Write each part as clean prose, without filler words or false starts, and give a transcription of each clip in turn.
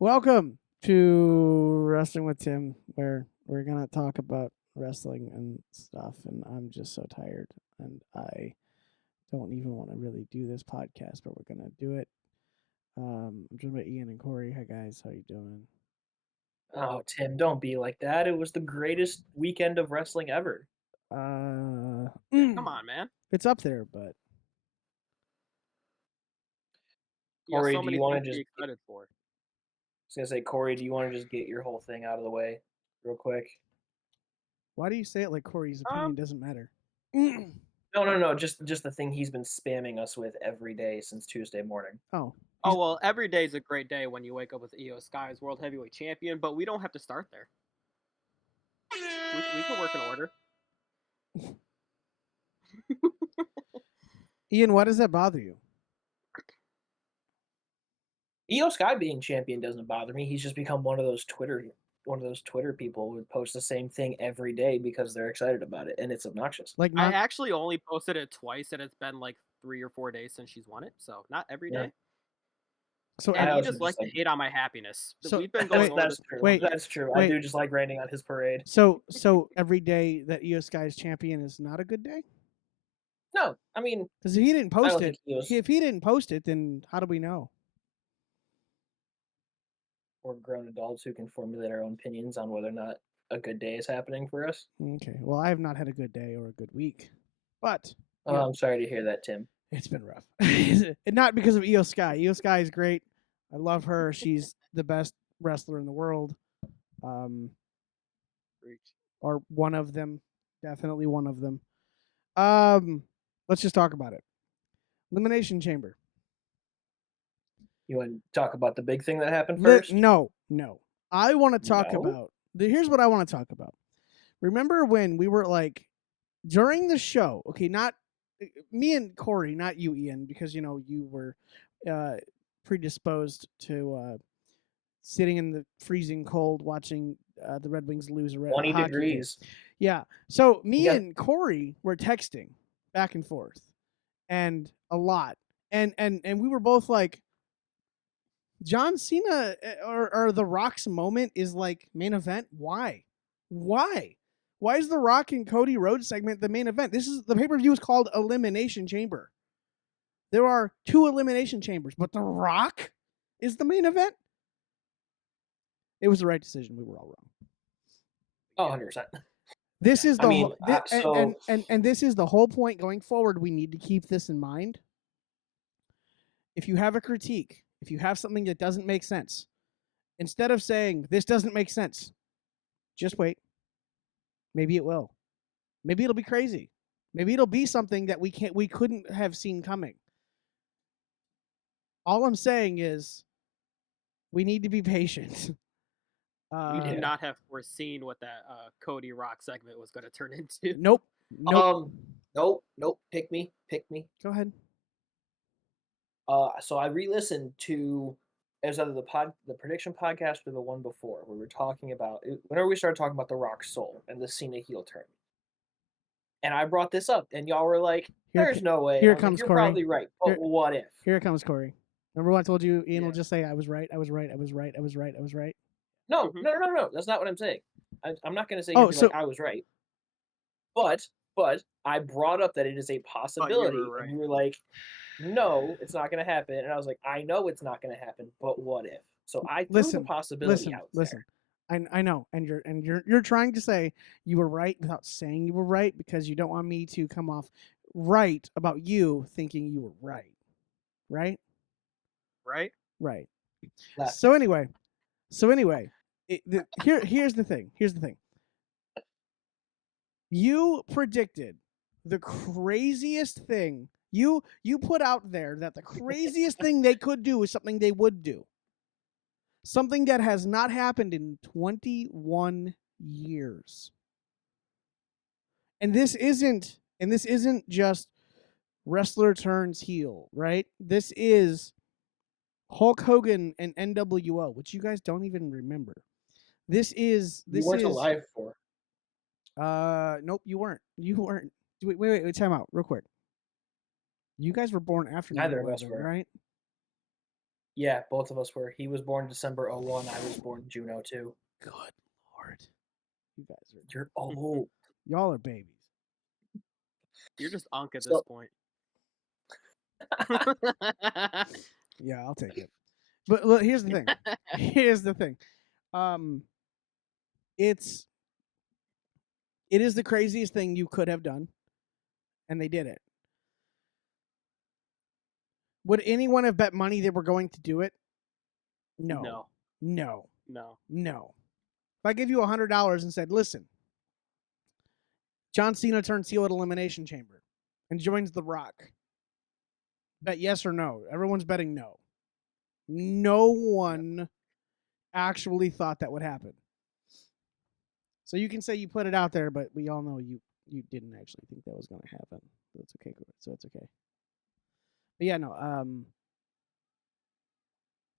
Welcome to Wrestling with Tim, where we're gonna talk about wrestling and stuff. And I'm just so tired, and I don't even want to really do this podcast, but we're gonna do it. I'm joined by Ian and Corey. Hi guys, how you doing? Oh, Tim, don't be like that. It was the greatest weekend of wrestling ever. Mm, Come on, man. it's up there, but You got Corey, so do many you want things to to be just? I excited for. was gonna say, Corey, do you want to just get your whole thing out of the way, real quick? why do you say it like Corey's opinion Um, doesn't matter? No. Just the thing he's been spamming us with every day since Tuesday morning. Oh, oh well, every day is a great day when you wake up with Io Sky as World Heavyweight Champion, but we don't have to start there. We can work in order. Ian, why does that bother you? Io Sky being champion doesn't bother me. He's just become one of those Twitter people who post the same thing every day because they're excited about it, and it's obnoxious. Like I not actually only posted it twice, and it's been like 3 or 4 days since she's won it, so not every Yeah, day. so And I he also just likes to hate on my happiness. So We've been wait, going over this before. wait, That's true. I wait. do just like raining on his parade. So every day that Io Sky is champion is not a good day. No, I mean, Because if he didn't I post don't it, think Io's if he didn't post it, then how do we know? We're grown adults who can formulate our own opinions on whether or not a good day is happening for us. Okay. Well, I have not had a good day or a good week, but Oh, yeah, I'm sorry to hear that, Tim. it's been rough. And not because of Io Sky. Io Sky is great. I love her. She's the best wrestler in the world. Um, or one of them, definitely one of them. Let's just talk about it. Elimination Chamber. You want to talk about the big thing that happened first? No. I want to talk No? about. Here's what I want to talk about. Remember when we were like during the show? Okay, not me and Corey, not you, Ian, because you know you were uh, predisposed to sitting in the freezing cold watching the Red Wings lose a 20 hockey game. degrees. Yeah. So me Yeah. and Corey were texting back and forth, and a lot, and we were both like, John Cena or The Rock's moment is like main event. Why? Why is The Rock and Cody Rhodes segment the main event? This is the pay-per-view is called Elimination Chamber. There are 2 elimination chambers, but The Rock is the main event. It was the right decision. We were all wrong. Oh, 100%. This is the I mean, and this is the whole point going forward. We need to keep this in mind. If you have a critique, if you have something that doesn't make sense, instead of saying this doesn't make sense, just wait. Maybe it will. Maybe it'll be crazy. Maybe it'll be something that we couldn't have seen coming. All I'm saying is we need to be patient. We did not have foreseen what that Cody Rock segment was going to turn into. Nope. Nope. Pick me. Go ahead. So I re-listened to it was either the prediction podcast or the one before where we were talking about whenever we started talking about the Rock's soul and the Cena heel turn. And I brought this up, and y'all were like, "There's no way." Here I was comes like, You're Corey. probably right, but what if? Here it comes, Corey. Remember what I told you? Ian will Yeah. just say, I was right. Mm-hmm. No. That's not what I'm saying. I'm not going to say Oh, you're like I was right. But I brought up that it is a possibility, right. and you were like, "No, it's not going to happen." And I was like, "I know it's not going to happen, but what if?" So I threw the possibility out there. I know, and you're trying to say you were right without saying you were right because you don't want me to come off right about you thinking you were right, right? Right? Left. So anyway, here's the thing. You predicted the craziest thing. You put out there that the craziest thing they could do is something they would do. Something that has not happened in 21 years. And this isn't just wrestler turns heel, right? This is Hulk Hogan and NWO, which you guys don't even remember. You weren't alive for. Nope, you weren't. Wait, time out real quick. You guys were born after Neither of us 9/11, were. right? Yeah, both of us were. He was born December 01. I was born June 02. Good Lord. You guys are... You're old. Y'all are babies. You're just Unk at So- this point. Yeah, I'll take it. But look, here's the thing. Here's the thing. It is the craziest thing you could have done, and they did it. Would anyone have bet money they were going to do it? No. No. If I give you $100 and said, listen, John Cena turns heel at Elimination Chamber and joins The Rock, bet yes or no? Everyone's betting no. No one actually thought that would happen. So you can say you put it out there, but we all know you didn't actually think that was going to happen. That's okay. So it's okay. But yeah, no.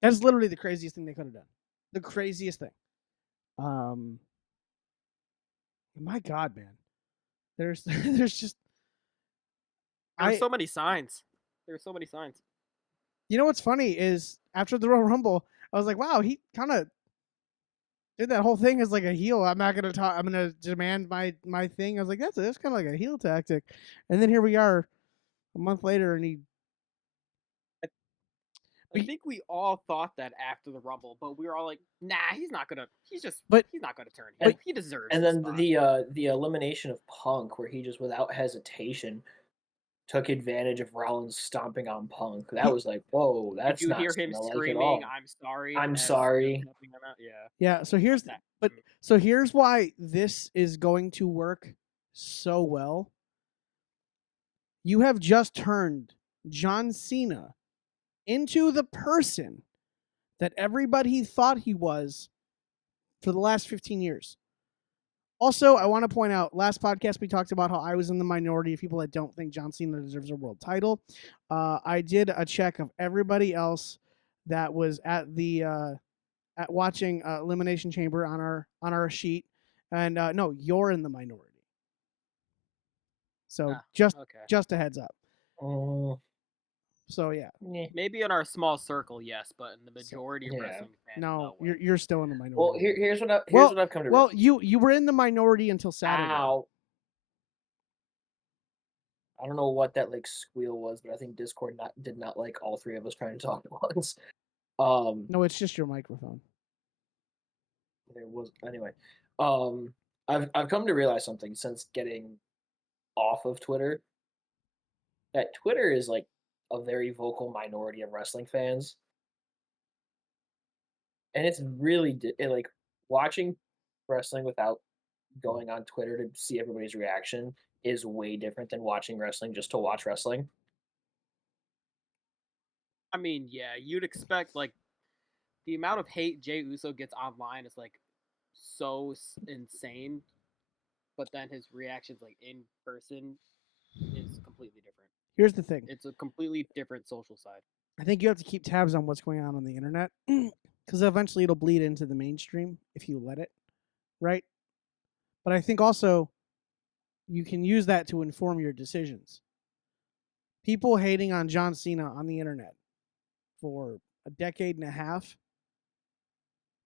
That's literally the craziest thing they could have done. The craziest thing. My God, man. There's just. There's so many signs. There's so many signs. You know what's funny is after the Royal Rumble, I was like, wow, he kind of did that whole thing as like a heel. I'm not gonna talk. I'm gonna demand my thing. I was like, that's kind of like a heel tactic. And then here we are, a month later, and he. I think we all thought that after the Rumble, but we were all like, "Nah, he's not gonna. He's not gonna turn. He deserves." And the then spot. the elimination of Punk, where he just without hesitation took advantage of Rollins stomping on Punk. That was like, whoa, that's Did you not hear him screaming, "I'm sorry"? I'm as sorry. him helping him out? Yeah. Yeah. So here's here's why this is going to work so well. You have just turned John Cena into the person that everybody thought he was for the last 15 years. Also, I want to point out, last podcast we talked about how I was in the minority of people that don't think John Cena deserves a world title. I did a check of everybody else that was at the at watching Elimination Chamber on our sheet, and no, you're in the minority. So just a heads up. So yeah, maybe in our small circle, yes, but in the majority of wrestling fans, no, you're still in the minority. Well, here's what I've come to. Well, you were in the minority until Saturday. Ow. I don't know what that like squeal was, but I think Discord did not like all three of us trying to talk at once. No, it's just your microphone. There was anyway. I've come to realize something since getting off of Twitter, that Twitter is like a very vocal minority of wrestling fans, and it's really like watching wrestling without going on Twitter to see everybody's reaction is way different than watching wrestling just to watch wrestling. I mean, yeah, you'd expect like the amount of hate Jey Uso gets online is like so insane, but then his reactions like in person is completely different. Here's the thing. It's a completely different social side. I think you have to keep tabs on what's going on the internet because eventually it'll bleed into the mainstream if you let it, right? But I think also you can use that to inform your decisions. People hating on John Cena on the internet for a decade and a half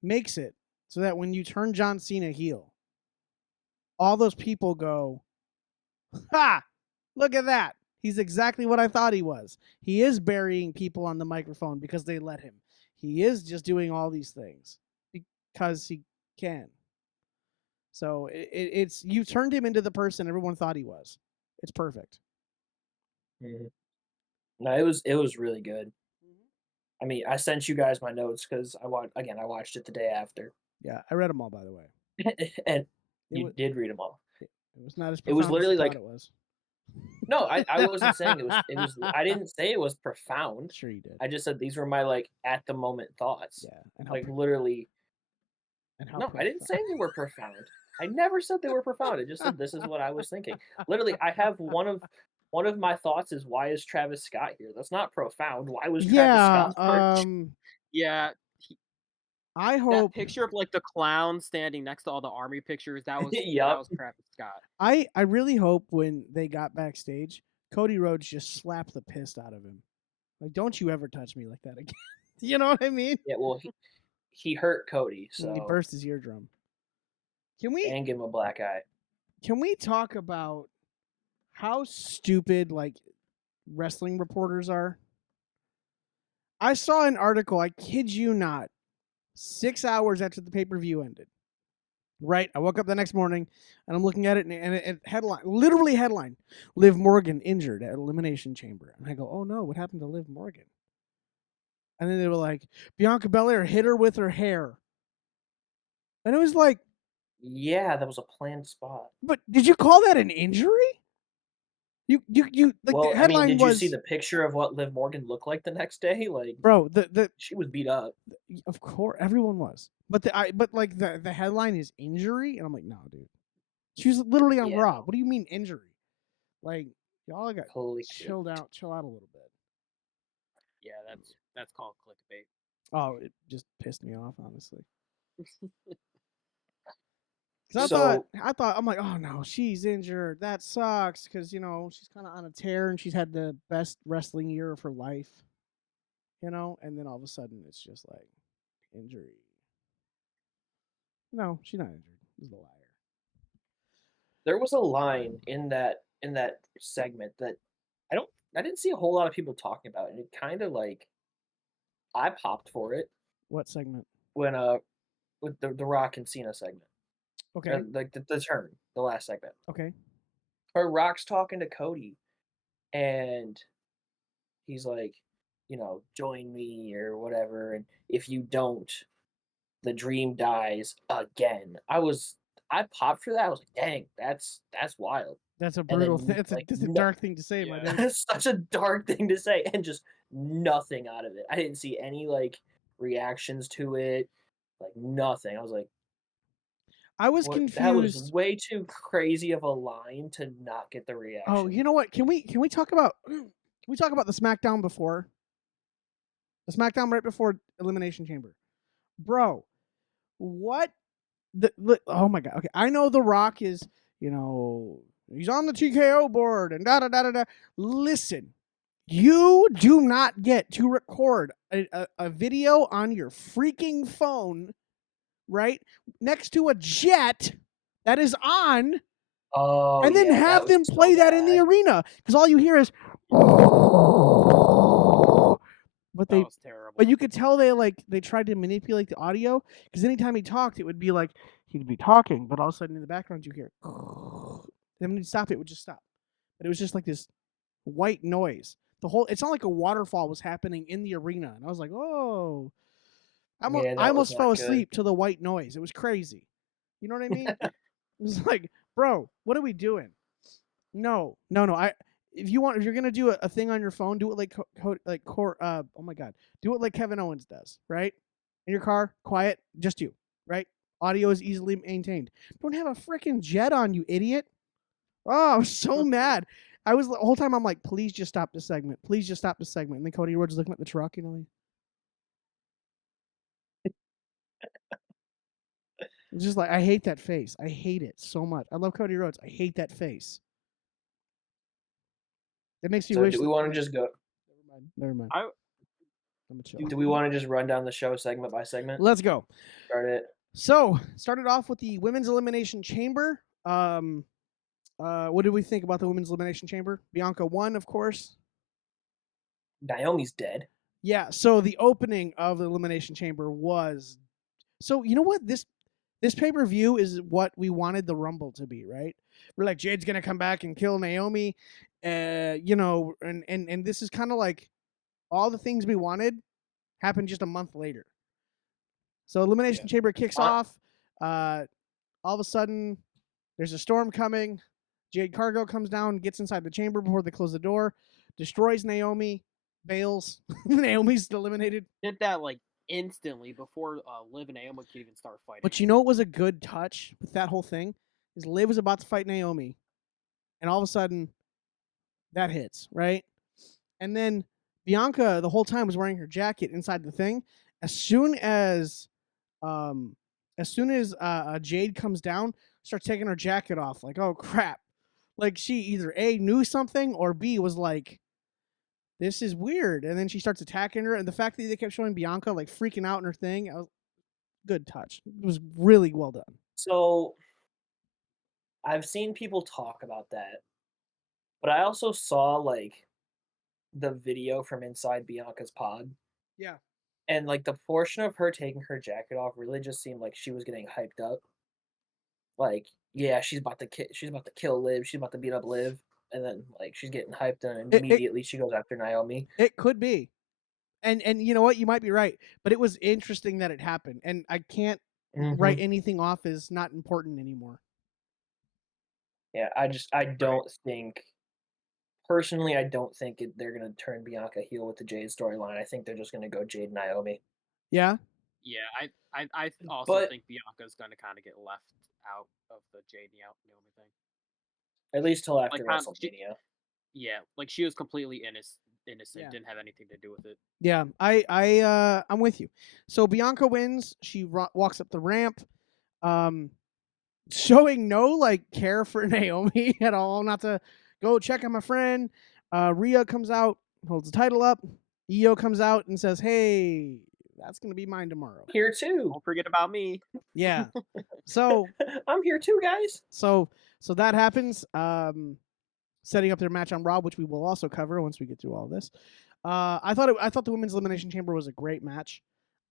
makes it so that when you turn John Cena heel, all those people go, ha, look at that. He's exactly what I thought he was. He is burying people on the microphone because they let him. He is just doing all these things because he can. So it's you turned him into the person everyone thought he was. It's perfect. Mm-hmm. No, it was really good. I mean, I sent you guys my notes because I watched it the day after. Yeah, I read them all, by the way. And you did read them all. It was not as profound it was literally as I like thought it was. No, I wasn't saying it was. I didn't say it was profound. Sure you did. I just said these were my like at the moment thoughts. Yeah, and like literally. And no, I didn't say they were profound. I never said they were profound. I just said this is what I was thinking. Literally, I have one of my thoughts is why is Travis Scott here? That's not profound. Why was Travis Scott? Yeah. I hope that picture of like the clown standing next to all the army pictures, that was yep. That was Travis Scott. I really hope when they got backstage, Cody Rhodes just slapped the piss out of him. Like, don't you ever touch me like that again. You know what I mean? Yeah, well, he hurt Cody, And he so burst his eardrum. Can we and give him a black eye. talk about how stupid like wrestling reporters are? I saw an article, I kid you not, 6 hours after the pay-per-view ended. Right? I woke up the next morning and I'm looking at it and it headline, literally headline, Liv Morgan injured at Elimination Chamber. And I go, oh no, what happened to Liv Morgan? And then they were like, Bianca Belair hit her with her hair. And it was like, Yeah, that was a planned spot. but did you call that an injury? You like Well, the I mean, headline did you was, see the picture of what Liv Morgan looked like the next day? Like, bro, the she was beat up. of course everyone was. But the headline is injury and I'm like, no, dude. She was literally on Yeah, Raw. no. What do you mean injury? Like y'all got Totally chill out a little bit. Yeah, that's called clickbait. Oh, it just pissed me off, honestly. Because So I thought, I'm like, oh no, she's injured. That sucks. Because, she's kind of on a tear and she's had the best wrestling year of her life. And then all of a sudden it's just like injury. No, she's not injured. This is a liar. there was a line in that segment that I didn't see a whole lot of people talking about, and it kind of like I popped for it What segment? when with the Rock and Cena segment, Okay. like the turn, the last segment, Okay. where Rock's talking to Cody, and he's like, join me or whatever, and if you don't, the dream dies again. I popped for that. I was like, dang, that's wild. That's a And brutal thing. then That's like a dark thing to say, my Yeah. dude. it's such a dark thing to say, and just nothing out of it. I didn't see any like reactions to it, like nothing. I was like, I was what? That was confused. way too crazy of a line to not get the reaction. Oh, you know what? Can we talk about the SmackDown before? The SmackDown right before Elimination Chamber. Bro, what oh my god. Okay, I know The Rock is, he's on the TKO board and da da da da da. Listen, you do not get to record a video on your freaking phone, right? Next to a jet that is on, Oh, and then yeah, that have was them so play that in the bad. arena. Because all you hear is but That was terrible. But you could tell they tried to manipulate the audio because anytime he talked, it would be like he'd be talking, but all of a sudden in the background you hear. Then when he'd stop, it would just stop. But it was just like this white noise. It's not like a waterfall was happening in the arena, and I was like, oh, Yeah, I that was almost fell not good. asleep to the white noise. It was crazy. You know what I mean? It was like, bro, what are we doing? No. If you're gonna do a thing on your phone, do it like oh my god, do it like Kevin Owens does, right? In your car, quiet, just you, right? Audio is easily maintained. Don't have a freaking jet on, you idiot. Oh, I was so mad. I was the whole time. I'm like, please just stop this segment. Please just stop this segment. And then Cody Rhodes looking at the truck, It's just like I hate that face. I hate it so much. I love Cody Rhodes. I hate that face. It makes me So wish. do we want to just go? Never mind. I I'm a chill. Do we want to just run down the show segment by segment? Let's go. Start it. So, started off with the Women's Elimination Chamber. What did we think about the Women's Elimination Chamber? Bianca won, of course. Naomi's dead. Yeah, so the opening of the Elimination Chamber was... So, you know what? This pay-per-view is what we wanted the Rumble to be, right? We're like, Jade's going to come back and kill Naomi. And this is kind of like all the things we wanted happened just a month later. So Elimination Chamber kicks off. All of a sudden, there's a storm coming. Jade Cargill comes down, gets inside the chamber before they close the door, destroys Naomi, bails. Naomi's eliminated. did that like instantly before Liv and Naomi could even start fighting. But you know what was a good touch with that whole thing? Is Liv was about to fight Naomi, and all of a sudden, that hits, right? And then Bianca the whole time was wearing her jacket inside the thing. As soon as Jade comes down, starts taking her jacket off, like, oh crap. Like she either A, knew something, or B, was like, this is weird. And then she starts attacking her, and the fact that they kept showing Bianca like freaking out in her thing, good touch. It was really well done. So I've seen people talk about that, but I also saw like the video from inside Bianca's pod, Yeah. and like the portion of her taking her jacket off really just seemed like she was getting hyped up. Like, yeah, she's about to kill Liv, she's about to beat up Liv, and then like she's getting hyped, and It, it immediately she goes after Naomi. it could be. And you know what? You might be right, but it was interesting that it happened, and I can't write Hmm. anything off as not important anymore. Yeah, I don't think personally, I don't think they're gonna turn Bianca heel with the Jade storyline. I think they're just gonna go Jade Naomi. Yeah. Yeah, I also But think Bianca's going to kind of get left out of the Jade Naomi thing. at least till after Like, WrestleMania. yeah, like she was completely innocent, Yeah. didn't have anything to do with it. Yeah, I'm with you. So Bianca wins. She walks up the ramp, showing no like care for Naomi at all. Not to go check on my friend. Rhea comes out, holds the title up. Io comes out and says, "Hey, that's gonna be mine tomorrow." Here too. Don't forget about me. Yeah. So I'm here too, guys. so that happens. Setting up their match on Raw, which we will also cover once we get through all this. I thought the women's elimination chamber was a great match.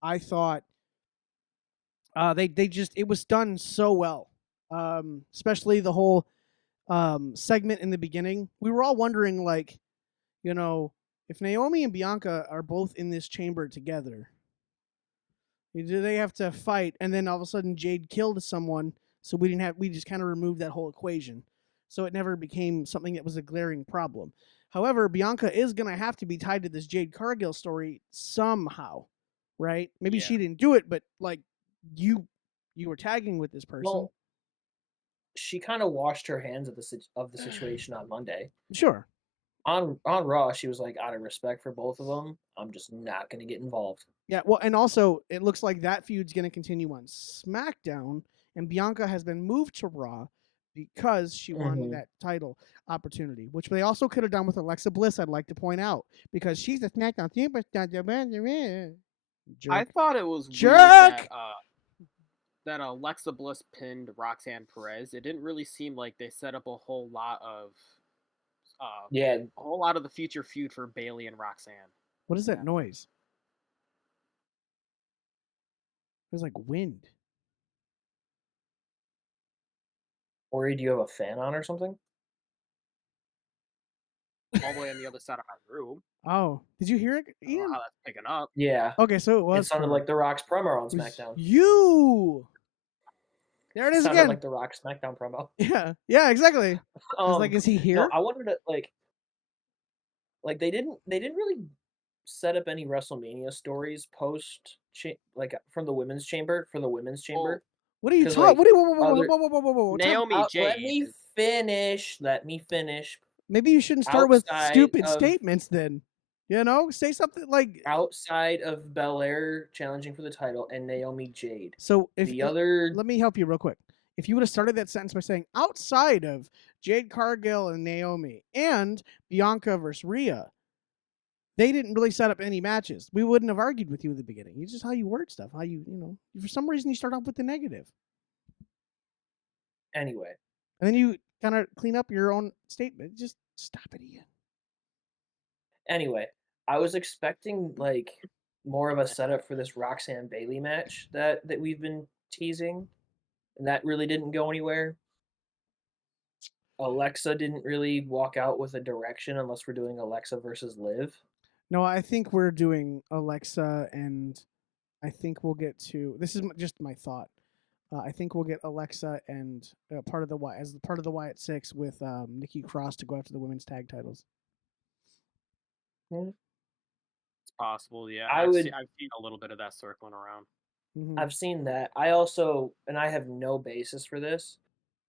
I thought they just it was done so well. Especially the whole segment in the beginning. We were all wondering, like, you know, if Naomi and Bianca are both in this chamber together, do they have to fight? And then all of a sudden, Jade killed someone, so we just kind of removed that whole equation. So it never became something that was a glaring problem. However, Bianca is going to have to be tied to this Jade Cargill story somehow, right? Maybe Yeah. she didn't do it, but like you were tagging with this person. Well, she kind of washed her hands of the situation on Monday. Sure. On Raw, she was like, out of respect for both of them, I'm just not gonna get involved. Yeah, well, and also it looks like that feud's going to continue on SmackDown, and Bianca has been moved to Raw because she won Mhm. that title opportunity, which they also could have done with Alexa Bliss. I'd like to point out because she's the SmackDown superstar. I Jerk. thought it was Jerk! weird that Alexa Bliss pinned Roxanne Perez. It didn't really seem like they set up a whole lot of Yeah, the future feud for Bayley and Roxanne. What is that noise? It was like wind. Ori, do you have a fan on or something? All the way on the other side of my room. Oh, did you hear it, I don't know Ian? how that's picking up. Yeah. Okay, so it was. It sounded like The Rock's promo on It was SmackDown. you. There it is sounded again. like The Rock's SmackDown promo. Yeah, exactly. I was like, is he here? No, I wanted to like they didn't really set up any WrestleMania stories post like from the women's chamber for the women's chamber. What are you 'Cause, talking? like, What are you? Whoa, other- Naomi let Jade. me finish. Let me finish. Maybe you shouldn't start with Outside stupid of- statements then. You know, say something like. Outside of Belair challenging for the title and Naomi Jade. So if The other let me help you real quick. If you would have started that sentence by saying outside of Jade Cargill and Naomi and Bianca versus Rhea, they didn't really set up any matches. We wouldn't have argued with you in the beginning. It's just how you word stuff. How you know, for some reason you start off with the negative. anyway. And then you kind of clean up your own statement. Just stop it, Ian. Anyway, I was expecting like more of a setup for this Roxanne Bayley match that we've been teasing, and that really didn't go anywhere. Alexa didn't really walk out with a direction unless we're doing Alexa versus Liv. No, I think we're doing Alexa, and I think we'll get to. This is just my thought. I think we'll get Alexa and part of the Wyatt Six with Nikki Cross to go after the women's tag titles. It's possible, yeah. I've seen a little bit of that circling around. Mm-hmm. I've seen that. I also, and I have no basis for this,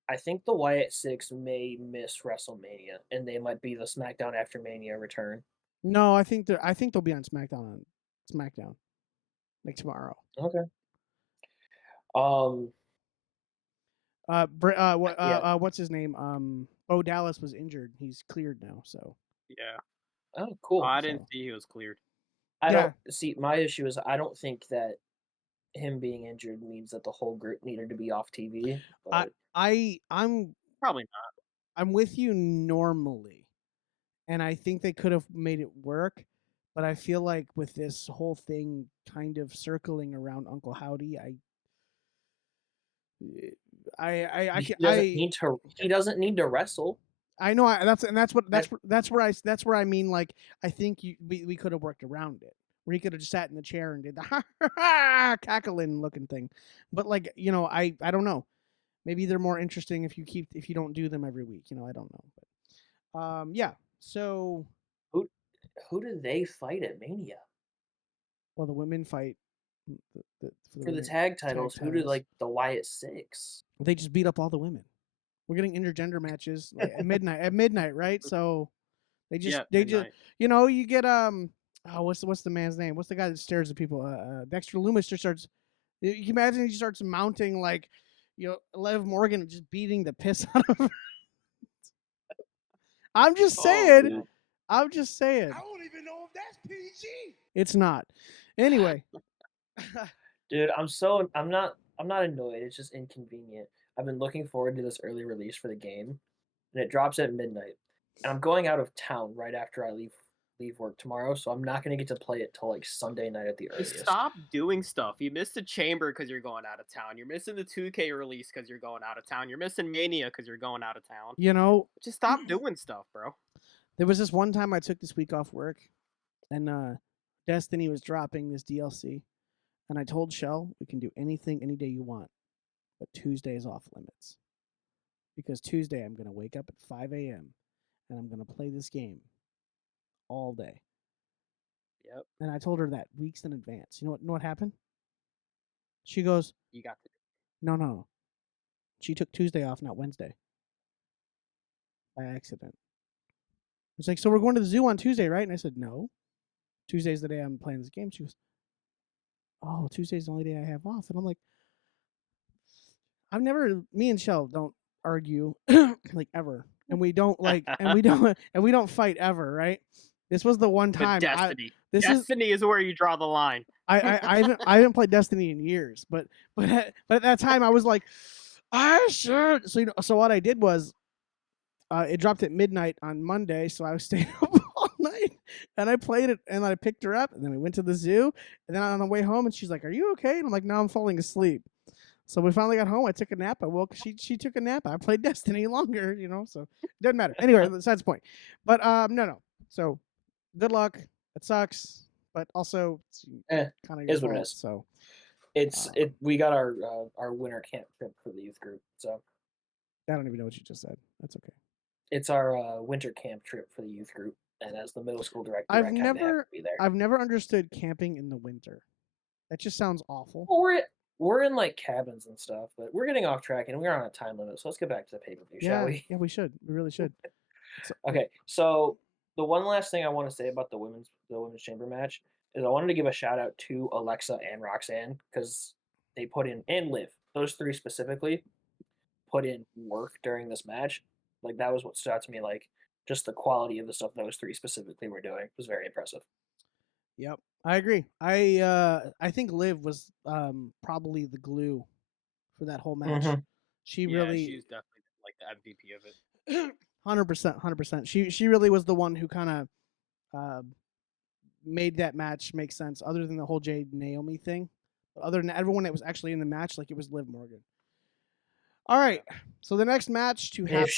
I think the Wyatt Six may miss WrestleMania, and they might be the SmackDown After Mania return. No, I think they'll be on SmackDown like tomorrow. Okay. What's his name? Bo Dallas was injured. He's cleared now, so Yeah. Oh, Oh, cool. I didn't So see he was cleared. I yeah, don't see. My issue is I don't think that him being injured means that the whole group needed to be off TV. I But Probably not. I'm with you normally, and I think they could have made it work, but I feel like with this whole thing kind of circling around Uncle Howdy, he doesn't need to. He doesn't need to wrestle. I know that's I, that's where I mean, like, I think we could have worked around it. Where he could have just sat in the chair and did the cackling looking thing, but like, I don't know. Maybe they're more interesting if you don't do them every week. I don't know, but yeah. So who who do they fight at Mania well, the women fight for the for the women tag titles? Who do titles. like the Wyatt Six? They just beat up all the women. We're getting intergender matches like, at midnight. At midnight, right? So Yeah, they just midnight. you get oh, what's the man's name? What's the guy that stares at people? Dexter Loomis just starts. You can imagine he starts mounting like, Liv Morgan just beating the piss out of her. I'm just Oh, saying. man. I'm just saying. I don't even know if that's PG. It's not. Anyway. Dude, I'm not annoyed. It's just inconvenient. I've been looking forward to this early release for the game, and it drops at midnight. And I'm going out of town right after I leave work tomorrow, so I'm not gonna get to play it till like Sunday night at the Just earliest. stop doing stuff. You missed the chamber because you're going out of town. You're missing the 2K release because you're going out of town. You're missing Mania because you're going out of town. Just stop doing stuff, bro. There was this one time I took this week off work, and Destiny was dropping this DLC, and I told Shell we can do anything any day you want, but Tuesday is off limits, because Tuesday I'm gonna wake up at 5 a.m. and I'm gonna play this game all day. Yep. And I told her that weeks in advance. You know what happened? She goes, You got to. no. She took Tuesday off, not Wednesday, by accident. It's like, so we're going to the zoo on Tuesday, right? And I said, no. Tuesday's the day I'm playing this game. She goes, oh, Tuesday's the only day I have off. And I'm like, me and Shell don't argue like ever. And we don't and we don't fight ever, right? This was the one But time. Destiny. This Destiny is where you draw the line. I haven't played Destiny in years, but at that time I was like, I should. So so what I did was, it dropped at midnight on Monday, so I was staying up all night, and I played it, and I picked her up, and then we went to the zoo, and then on the way home, and she's like, "Are you okay?" And I'm like, "No, I'm falling asleep." So we finally got home. I took a nap. I woke. She took a nap. I played Destiny longer, so it doesn't matter. Anyway, besides the point. But no. So good luck. It sucks, but also it's kind of your Is what it fault. is. So We got our winter camp trip for the youth group, so I don't even know what you just said. That's okay. it's our winter camp trip for the youth group. And as the middle school director, I I've kind of have to never be there. I've never understood camping in the winter. That just sounds awful. Well, we're in like cabins and stuff, but we're getting off track and we're on a time limit. So let's get back to the pay per view, shall we? Yeah, we should. We really should. Okay, so the one last thing I want to say about the women's chamber match is I wanted to give a shout out to Alexa and Roxanne because they put in, and Liv, those three specifically put in work during this match. Like that was what stood out to me. Like just the quality of the stuff those three specifically were doing was very impressive. Yep, I agree. I think Liv was probably the glue for that whole match. Mhm. She Yeah, really she's definitely like the MVP of it. 100%. She really was the one who kind of made that match make sense. Other than the whole Jade Naomi thing, other than everyone that was actually in the match, like it was Liv Morgan. All right, so the next match to have.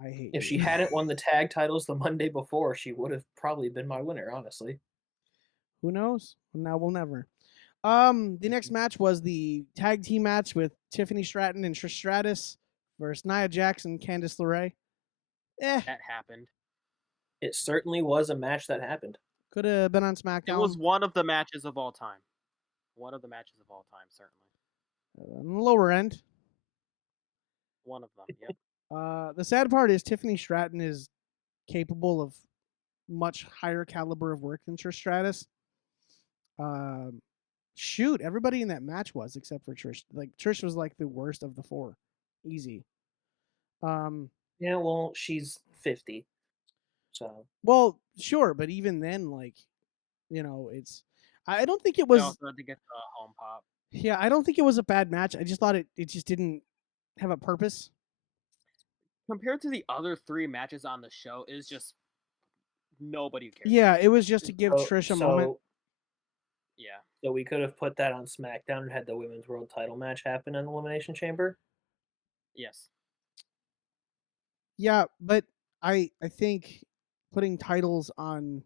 I hate If she you. hadn't won the tag titles the Monday before, she would have probably been my winner, honestly. Who knows? Now we'll never. The next match was the tag team match with Tiffany Stratton and Trish Stratus versus Nia Jax and Candice LeRae. That happened. It certainly was a match that happened. Could have been on SmackDown. It was one of the matches of all time. One of the matches of all time, certainly. On the lower end. One of them, yep. The sad part is Tiffany Stratton is capable of much higher caliber of work than Trish Stratus. Shoot, everybody in that match was except for Trish. Like Trish was like the worst of the four, easy. Yeah, well, she's 50, So Well, sure, but even then, like, it's. I don't think it They was. also had to get the home pop. Yeah, I don't think it was a bad match. I just thought it just didn't have a purpose. Compared to the other 3 matches on the show, is just nobody cares. Yeah, it was just to give Trish a moment. Yeah. So we could have put that on SmackDown and had the Women's World Title match happen in the Elimination Chamber. Yes. Yeah, but I think putting titles on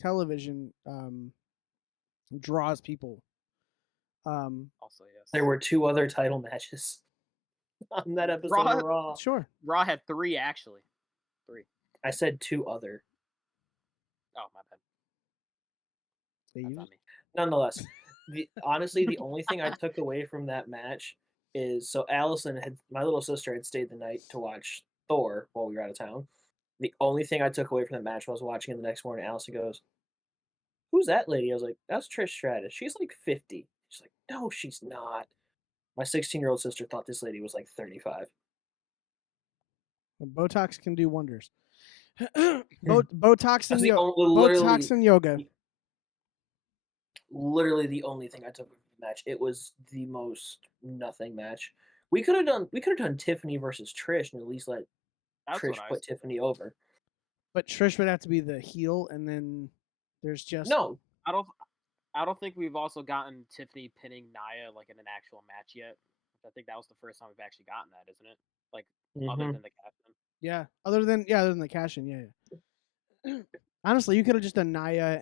television draws people. Also, yes. There were 2 other title matches on that episode of Raw. Sure. Raw had 3 actually. 3. I said 2 other. Oh, my bad. That's on me. Nonetheless, honestly, the only thing I took away from that match is so my little sister had stayed the night to watch Thor while we were out of town. The only thing I took away from that match when I was watching it the next morning, Allison goes, "Who's that lady?" I was like, "That's Trish Stratus. She's like 50." She's like, "No, she's not." My 16-year-old sister thought this lady was like 35. Botox can do wonders. Botox That's and the Botox and yoga. Literally the only thing I took from the match. It was the most nothing match. We could have done Tiffany versus Trish and at least let That's Trish what I put was Tiffany over. But Trish would have to be the heel, and then there's just No, I don't think we've also gotten Tiffany pinning Nia like in an actual match yet. I think that was the first time we've actually gotten that, isn't it? Like other Mhm. than the captain. yeah. Other than the cash in, yeah. Honestly, you could have just done Nia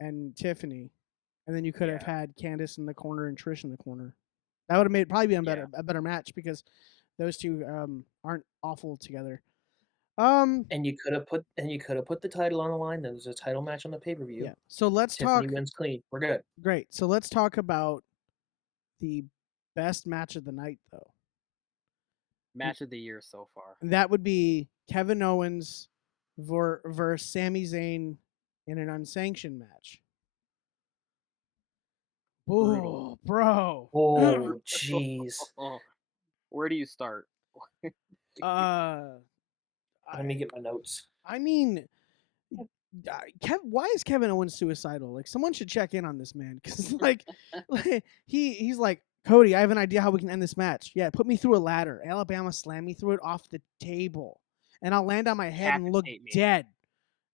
and Tiffany, and then you could have Yeah. had Candice in the corner and Trish in the corner. That would have made probably been Yeah. a better match because those two aren't awful together. and you could have put the title on the line. Then there's a title match on the pay-per-view. Yeah. So let's Tiffany talk. wins clean. We're good. Great. So let's talk about the best match of the night, though. Match of the year so far. That would be Kevin Owens versus Sami Zayn in an unsanctioned match. Brutal. Oh, bro. Oh, jeez. Where do you start? Let Let me get my notes. I mean, why is Kevin Owens suicidal? Like, someone should check in on this man because, like he's like, Cody, I have an idea how we can end this match. Yeah, put me through a ladder. Alabama slam me through it off the table, and I'll land on my head and look Decapitate me. dead,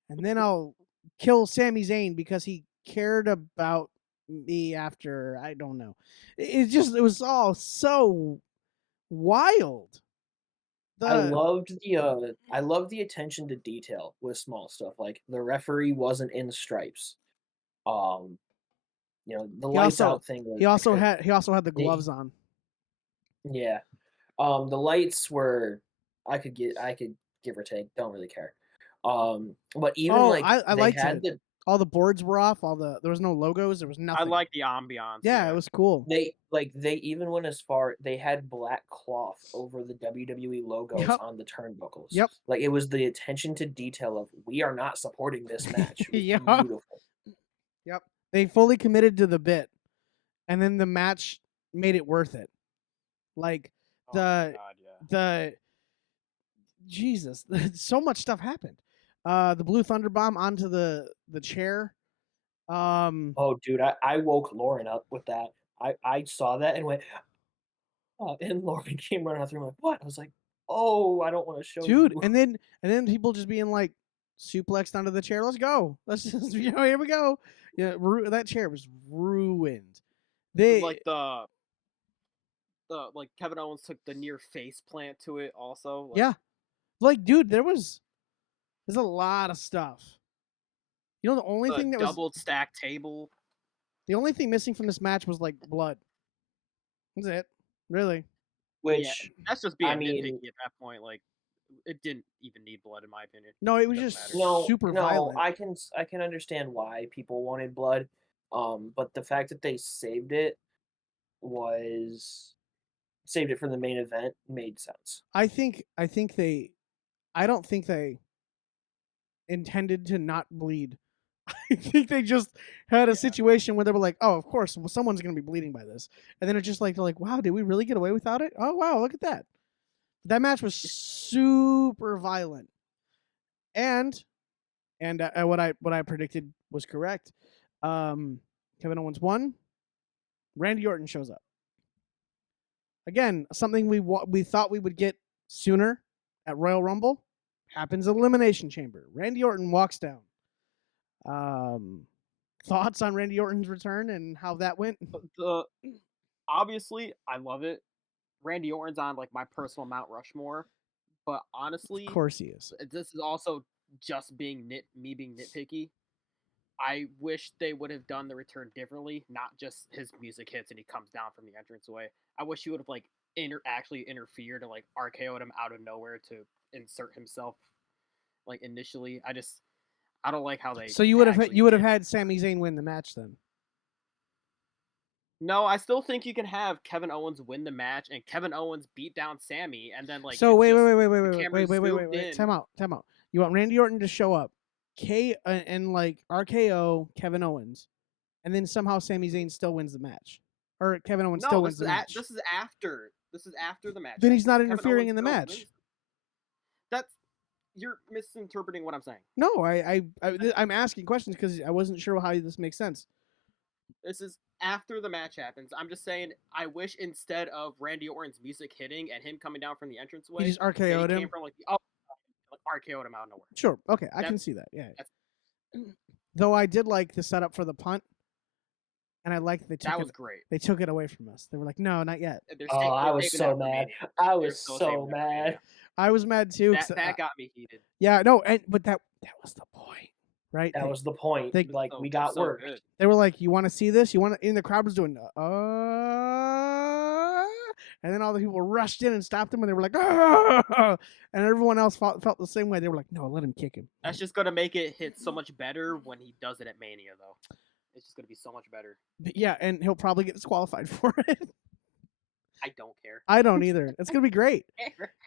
and then I'll kill Sami Zayn because he cared about me after. I don't know. It was all so wild. I loved the attention to detail with small stuff like the referee wasn't in stripes. The lights out thing. He also had the gloves on. Yeah. The lights were I could give or take. Don't really care. But even I they liked had it. All the boards were off. There was no logos. There was nothing. I like the ambiance. Yeah, it was cool. They even went as far. They had black cloth over the WWE logos on the turnbuckles. Yep. Like it was the attention to detail of we are not supporting this match. It was Yep. beautiful. Yep. They fully committed to the bit, and then the match made it worth it. Like the Jesus, so much stuff happened. The Blue Thunder Bomb onto the chair. Oh, dude, I woke Lauren up with that. I saw that and went, oh, and Lauren came running out through. Like, what? I was like, oh, I don't want to show dude. you. And then people just being like suplexed onto the chair. Let's go. Let's just here we go. Yeah, that chair was ruined. They like the like Kevin Owens took the near face plant to it also. Like, yeah, like dude, there's a lot of stuff. The only thing that was double stacked table. The only thing missing from this match was like blood. That's it, really. Which that's just being nitpicky at that point. Like, it didn't even need blood, in my opinion. No, it was just super violent. I can understand why people wanted blood, but the fact that they saved it for the main event made sense. I don't think they intended to not bleed. I think they just had a situation where they were like, oh, of course, well, someone's going to be bleeding by this. And then it's just like, they're like, wow, did we really get away without it? Oh, wow, look at that. That match was super violent. And what I predicted was correct. Kevin Owens won. Randy Orton shows up. Again, something we thought we would get sooner at Royal Rumble happens at Elimination Chamber. Randy Orton walks down. Thoughts on Randy Orton's return and how that went? Obviously, I love it. Randy Orton's on like my personal Mount Rushmore, but honestly, Of course he is. this is also just being being nitpicky. I wish they would have done the return differently, not just his music hits and he comes down from the entranceway. I wish he would have like actually interfered and like RKO'd him out of nowhere to insert himself like initially. I don't like how they. So you would have did. had Sami Zayn win the match then. No, I still think you can have Kevin Owens win the match and Kevin Owens beat down Sammy and then like. So wait. cameras zoomed in. Time out. You want Randy Orton to show up, and like RKO Kevin Owens, and then somehow Sami Zayn still wins the match, or Kevin Owens still wins the match. This is after the match. Then he's not Kevin interfering Owens in the still match. wins. That's you're misinterpreting what I'm saying. No, I'm asking questions because I wasn't sure how this makes sense. This is after the match happens. I'm just saying, I wish instead of Randy Orton's music hitting and him coming down from the entranceway, He just that RKO'd he him. came from like RKO'd him out of nowhere. Sure. Okay, I can see that. Yeah. Though I did like the setup for the punt, and I liked That was great. They took it away from us. They were like, "No, not yet." I was so mad. I was so mad. I was mad too. That got me heated. Yeah, no, but that was the point, right? That was the point. We got worked. Good. They were like, "You want to see this? You want to?" And the crowd was doing, and then all the people rushed in and stopped them, and they were like, and everyone else felt the same way. They were like, "No, let him kick him." That's just gonna make it hit so much better when he does it at Mania, though. It's just gonna be so much better. But yeah, and he'll probably get disqualified for it. I don't care. I don't either. It's gonna be great.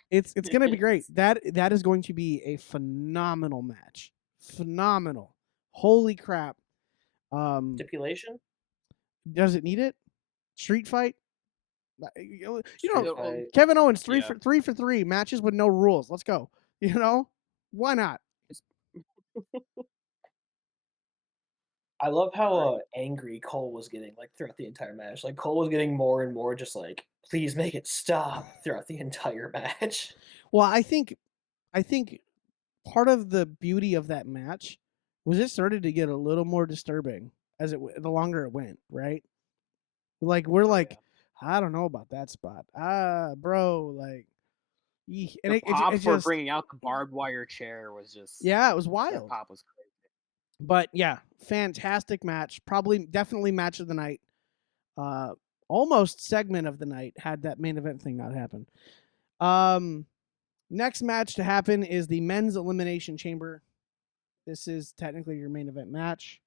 It's gonna be great. That is going to be a phenomenal match. Phenomenal. Holy crap. Stipulation? Does it need it? Street fight? You know, fight. Kevin Owens three for three matches with no rules. Let's go. You know, why not? I love how angry Cole was getting like throughout the entire match. Like Cole was getting more and more just like, please make it stop throughout the entire match. Well, I think part of the beauty of that match was it started to get a little more disturbing as the longer it went, right? Like we're like, I don't know about that spot. Bro, like, and the pop for bringing out the barbed wire chair was just it was wild. The pop was crazy. But yeah, fantastic match. Definitely match of the night. Almost segment of the night had that main event thing not happen. Next match to happen is the men's elimination chamber. This is technically your main event match.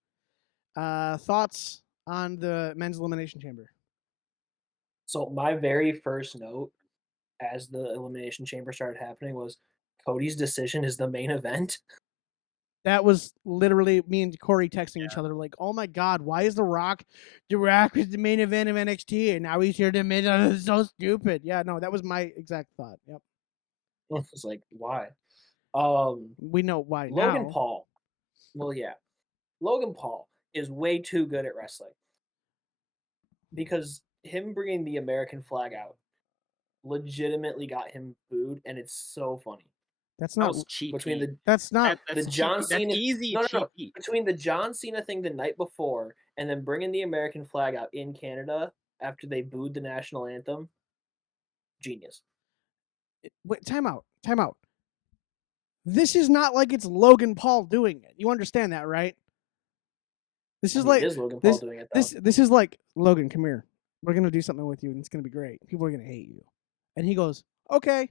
Thoughts on the men's elimination chamber? So my very first note as the elimination chamber started happening was Cody's decision is the main event. That was literally me and Corey texting each other like, "Oh my God, why is The Rock was the main event of NXT and now he's here to main event? It's so stupid." Yeah, no, that was my exact thought. Yep. It's like, why? We know why Logan now. Paul. Well, yeah. Logan Paul is way too good at wrestling. Because him bringing the American flag out legitimately got him booed, and it's so funny. That's not cheap. Between the that's not the John Cena easy. No. Between the John Cena thing the night before and then bringing the American flag out in Canada after they booed the national anthem, genius. Wait, time out. This is not like it's Logan Paul doing it. You understand that, right? This is it is Logan Paul doing it, though. This is like, Logan, come here. We're gonna do something with you, and it's gonna be great. People are gonna hate you. And he goes, okay.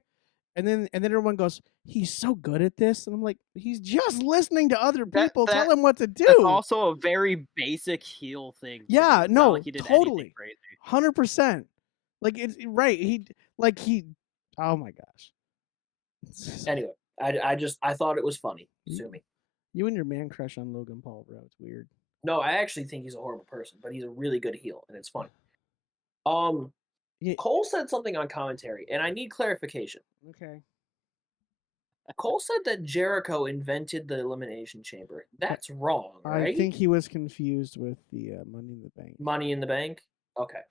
And then everyone goes, he's so good at this. And I'm like, he's just listening to other people tell him what to do. That's also a very basic heel thing. Yeah, no, like he did totally, 100%. Like it's right. Oh my gosh. Anyway, I thought it was funny. Sue me. You and your man crush on Logan Paul, bro. It's weird. No, I actually think he's a horrible person, but he's a really good heel, and it's funny. Yeah. Cole said something on commentary, and I need clarification. Okay. Cole said that Jericho invented the Elimination Chamber. That's wrong, right? I think he was confused with the Money in the Bank. Money in the Bank? Okay.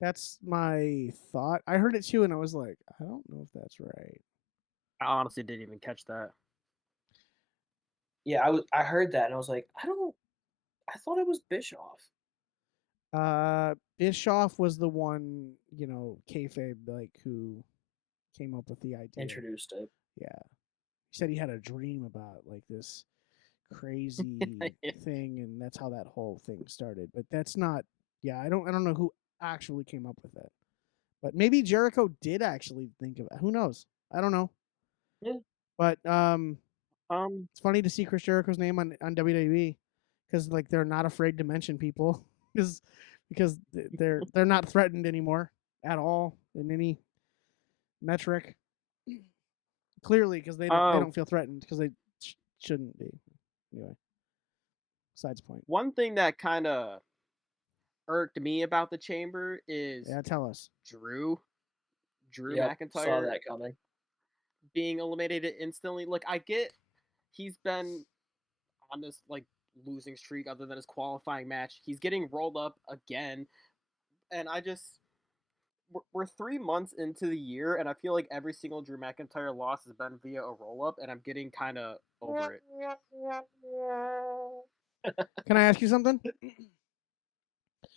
That's my thought. I heard it too, and I was like, I don't know if that's right. I honestly didn't even catch that. Yeah, I heard that and I was like, I thought it was Bischoff. Bischoff was the one, kayfabe, like, who came up with the idea. Introduced it. Yeah. He said he had a dream about, like, this crazy thing, and that's how that whole thing started. But that's not. Yeah, I don't know who actually came up with it. But maybe Jericho did actually think of it. Who knows? I don't know. Yeah. But it's funny to see Chris Jericho's name on WWE because like they're not afraid to mention people because they're not threatened anymore at all in any metric. Clearly, because they don't feel threatened because they shouldn't be. Anyway, besides point. One thing that kind of irked me about the chamber is Tell us. Drew Yep, McIntyre saw that coming. being eliminated instantly. Like, I get he's been on this like losing streak other than his qualifying match. He's getting rolled up again, and we're 3 months into the year, and I feel like every single Drew McIntyre loss has been via a roll up, and I'm getting kind of over it. Can I ask you something?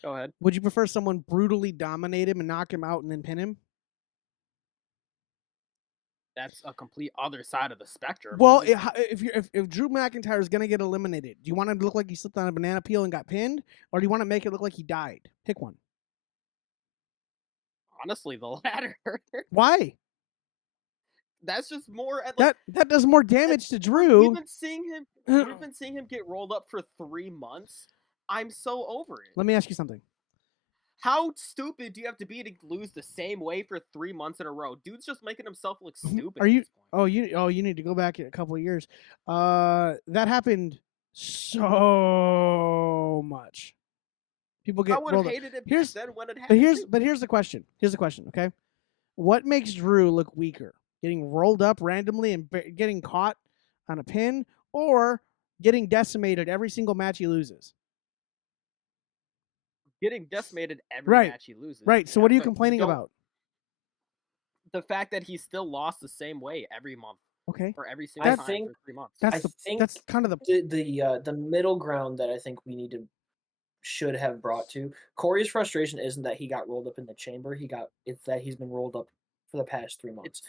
Go ahead. Would you prefer someone brutally dominate him and knock him out and then pin him? That's a complete other side of the spectrum. Well, if Drew McIntyre is gonna get eliminated, do you want him to look like he slipped on a banana peel and got pinned, or do you want to make it look like he died? Pick one. Honestly, the latter. Why? That's just more. That does more damage to We've Drew. been seeing him get rolled up for 3 months. I'm so over it. Let me ask you something. How stupid do you have to be to lose the same way for 3 months in a row? Dude's just making himself look stupid. Are you? At this point. You need to go back a couple of years. That happened so much. People get. I would have hated it back then when it But happened. here's the question. Okay, what makes Drew look weaker? Getting rolled up randomly and getting caught on a pin, or getting decimated every single match he loses? Getting decimated every match he loses. Right. So what are you complaining about? The fact that he still lost the same way every month. Okay. Or every single time think for 3 months. That's kind of the middle ground that I think we should have brought to. Corey's frustration isn't that he got rolled up in the chamber. It's that he's been rolled up for the past 3 months.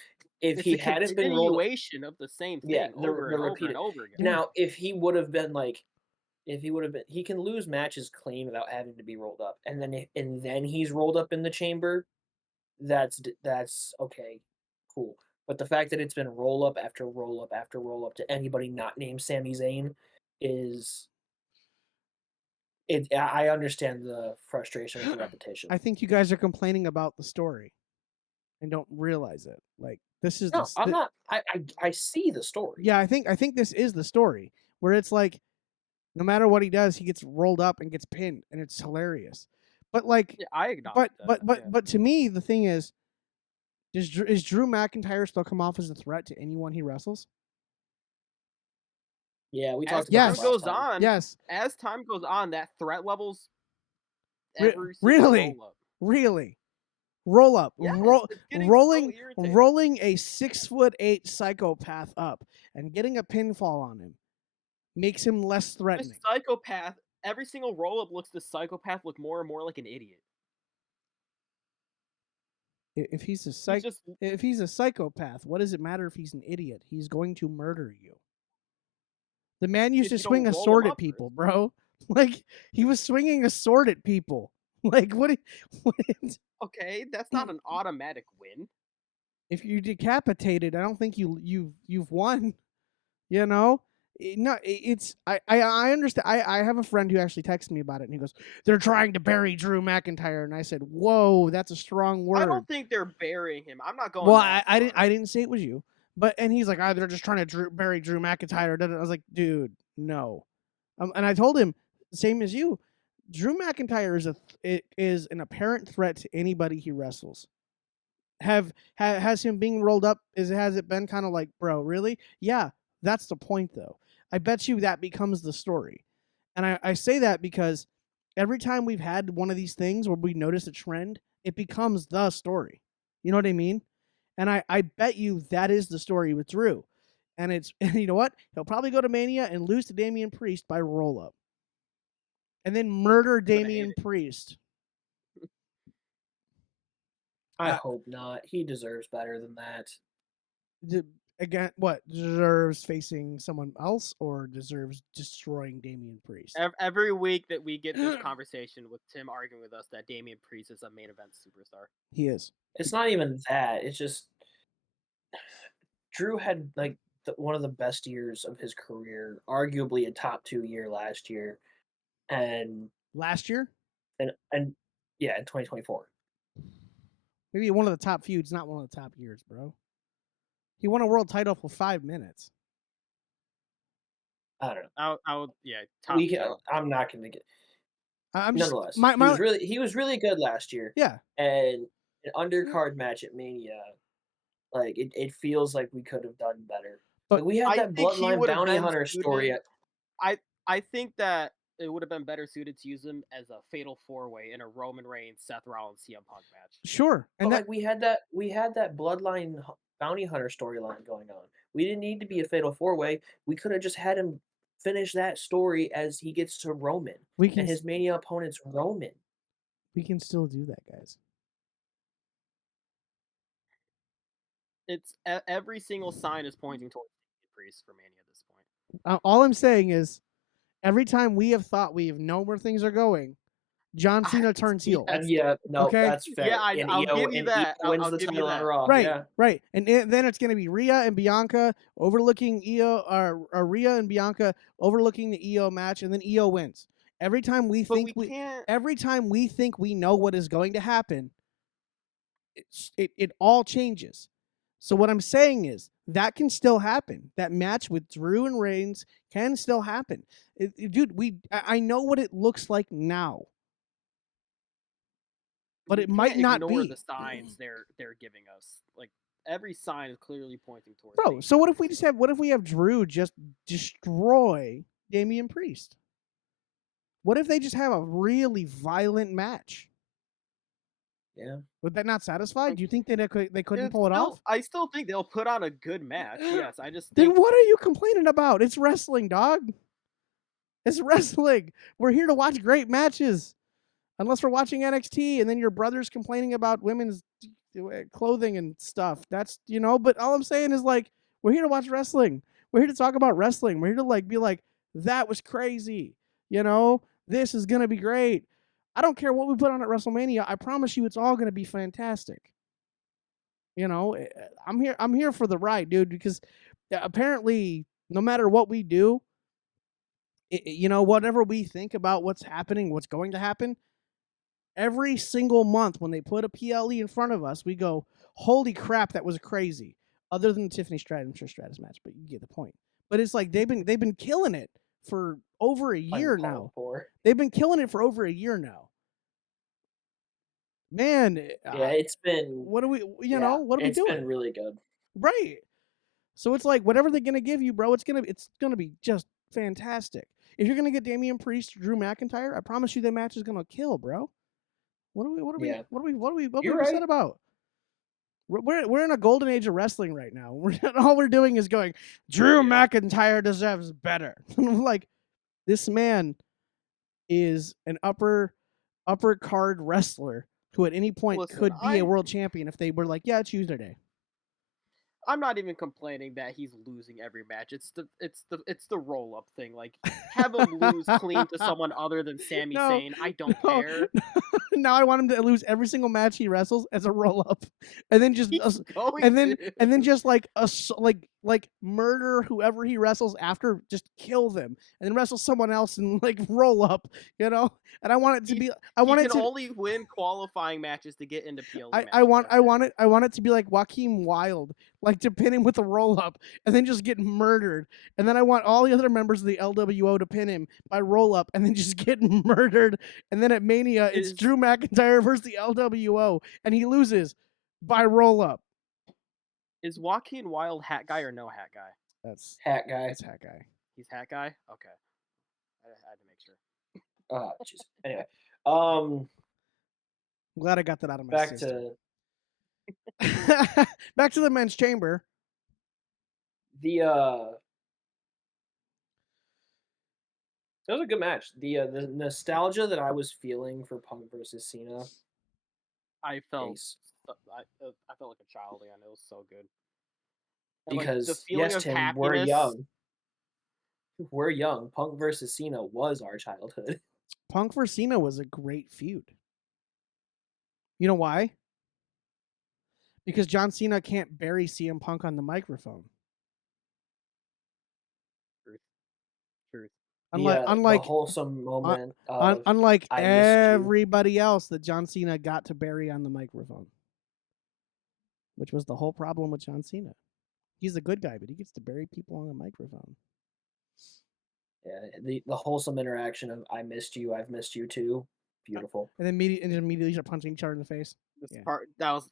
If he hadn't been rolled up, continuation of the same thing over and over again. Now, if he would have been he can lose matches clean without having to be rolled up, and then he's rolled up in the chamber. That's okay, cool. But the fact that it's been roll up after roll up after roll up to anybody not named Sami Zayn is it. I understand the frustration with the repetition. I think you guys are complaining about the story and don't realize it. Like this is I'm not. I see the story. Yeah, I think this is the story where it's like no matter what he does, he gets rolled up and gets pinned, and it's hilarious. But like, I acknowledge that. But to me, the thing is Drew McIntyre still come off as a threat to anyone he wrestles? Yeah, we talked about this. As time goes on, that threat level's really roll up, yes, rolling a 6'8" psychopath up and getting a pinfall on him makes him less threatening. The psychopath, every single roll up looks the psychopath look more and more like an idiot. If he's a psychopath, what does it matter if he's an idiot? He's going to murder you. The man used to swing a sword at people, bro. Like he was swinging a sword at people. Like what? Okay, that's not an automatic win. If you decapitated, I don't think you've won. You know. No, I understand. I have a friend who actually texted me about it, and he goes, "They're trying to bury Drew McIntyre," and I said, "Whoa, that's a strong word." I don't think they're burying him. I'm not going. Well, I didn't say it was you, and he's like, they're just trying to bury Drew McIntyre. I was like, dude, no. And I told him, same as you, Drew McIntyre is an apparent threat to anybody he wrestles. has him being rolled up? Has it been kind of like, bro, really? Yeah, that's the point though. I bet you that becomes the story, and I say that because every time we've had one of these things where we notice a trend, it becomes the story. You know what I mean? And I bet you that is the story with Drew. And it's and you know what? He'll probably go to Mania and lose to Damian Priest by roll up. And then murder gonna hate Damian it. Priest. I Uh, hope not. He deserves better than that. Again, what? Deserves facing someone else or deserves destroying Damian Priest? Every week that we get this conversation with Tim arguing with us that Damian Priest is a main event superstar. He is. It's not even that. It's just Drew had like one of the best years of his career, arguably a top 2 year last year, and Last year? and yeah, in 2024. Maybe one of the top feuds, not one of the top years, bro. He won a world title for 5 minutes. I don't know. I would, yeah, top We two. can, I'm not going to get. I'm just Nonetheless, my he was really good last year. yeah. And an undercard match at Mania, like it feels like we could have done better. But Like, we had I that think he Bloodline would have Bounty been Hunter story. suited. I think that it would have been better suited to use him as a fatal 4-way in a Roman Reigns, Seth Rollins, CM Punk match. Sure. But And that like we had that Bloodline Bounty Hunter storyline going on. We didn't need to be a fatal 4-way. We could have just had him finish that story as he gets to Roman, we can and his Mania opponent's Roman. we can still do that, guys. It's every single sign is pointing towards Damian Priest for Mania at this point. All I'm saying is, every time we have thought we have known where things are going, John Cena turns heel. And yeah, no, Okay. that's fair. Yeah, and I'll Io, give you and that. Io wins I'll the give you title on that. Raw. Right, Yeah. right, and then it's going to be Rhea and Bianca overlooking Io, or Rhea and Bianca overlooking the Io match, and then Io wins. Every time we But think we can't. every time we think we know what is going to happen, it all changes. So what I'm saying is that can still happen. That match with Drew and Reigns can still happen. Dude, I know what it looks like now, but we it might can't not ignore be. the signs they're giving us. Like every sign is clearly pointing towards. Bro, Damian so what if we Priest. have Drew just destroy Damian Priest? What if they just have a really violent match? Yeah. Would that not satisfy? Do you think they couldn't It's pull it still- off? I still think they'll put on a good match. Yes, I just Then think what are you complaining about? It's wrestling, dog. It's wrestling. We're here to watch great matches. Unless we're watching NXT and then your brother's complaining about women's clothing and stuff. That's, but all I'm saying is, like, we're here to watch wrestling. We're here to talk about wrestling. We're here to, like, be like, that was crazy. This is going to be great. I don't care what we put on at WrestleMania. I promise you it's all going to be fantastic. I'm here for the ride, dude, because apparently no matter what we do, whatever we think about what's happening, what's going to happen, every single month when they put a PLE in front of us, we go, holy crap, that was crazy. Other than the Tiffany Stratus match, but you get the point. But it's like they've been killing it for over a year now. Uncalled for. They've been killing it for over a year now. Man, Yeah, it's been. what do we, yeah, what are we it's doing? been really good. Right. So it's like whatever they're gonna give you, bro, it's gonna be just fantastic. If you're gonna get Damian Priest, Drew McIntyre, I promise you that match is gonna kill, bro. What are we Yeah. You're upset about? We're in a golden age of wrestling right now. All we're doing is going, Drew McIntyre deserves better. Like, this man is an upper card wrestler who at any point Listen, could be a world champion if they were like, yeah, choose their day. I'm not even complaining that he's losing every match. It's the roll up thing. Like, have him lose clean to someone other than Sami No, Zayn. I don't no. care. Now I want him to lose every single match he wrestles as a roll up, and then just He's going and then to. and then just like murder whoever he wrestles after, just kill them, and then wrestle someone else and like roll up, And I want it to be. I want he it can to. only win qualifying matches to get into PLE. I want it to be like Joaquin Wilde, like to pin him with a roll up and then just get murdered. And then I want all the other members of the LWO to pin him by roll up and then just get murdered. And then at Mania, it's Drew McIntyre versus the LWO, and he loses. by roll up. Is Joaquin Wild hat guy or no hat guy? That's Hat guy. that's hat guy. He's hat guy. Okay, I had to make sure. Jeez. Anyway, I'm glad I got that out of my back system. to Back to the men's chamber. the It was a good match. The nostalgia that I was feeling for Punk versus Cena. I felt Ace. I felt like a child again. It was so good. And, Because the feeling yes, of Tim, happiness. we're young. We're young. Punk versus Cena was our childhood. Punk versus Cena was a great feud. You know why? Because John Cena can't bury CM Punk on the microphone. Truth. Unlike the wholesome moment of unlike I missed you. everybody else that John Cena got to bury on the microphone, which was the whole problem with John Cena. He's a good guy, but he gets to bury people on the microphone. Yeah, the wholesome interaction of I missed you, I've missed you too. Beautiful. And then immediately start punching each other in the face. This Yeah. part that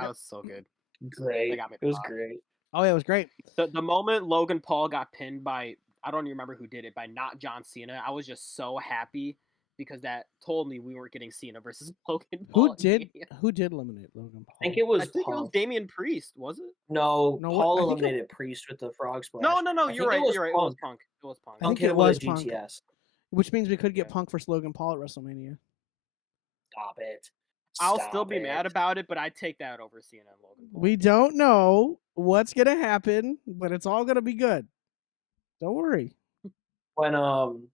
was so good. Great. They got me It was laugh. great. Oh yeah, it was great. The moment Logan Paul got pinned by, I don't even remember who did it, by not John Cena, I was just so happy because that told me we weren't getting Cena versus Logan Paul. Who did eliminate Logan Paul? I think it was I think it was Punk. Damian Priest, was it? No, No, Paul I think it- eliminated Priest with the frog splash. No, I you're think right. It was You're right. It Punk. was Punk. It was Punk. I think Punk hit it him with was a Punk. GTS. Which means we could get Yeah. Punk versus Logan Paul at WrestleMania. Stop it. I'll Stop still be it. mad about it, but I'd take that over Cena and Logan Paul. We don't know what's gonna happen, but it's all gonna be good. Don't worry. When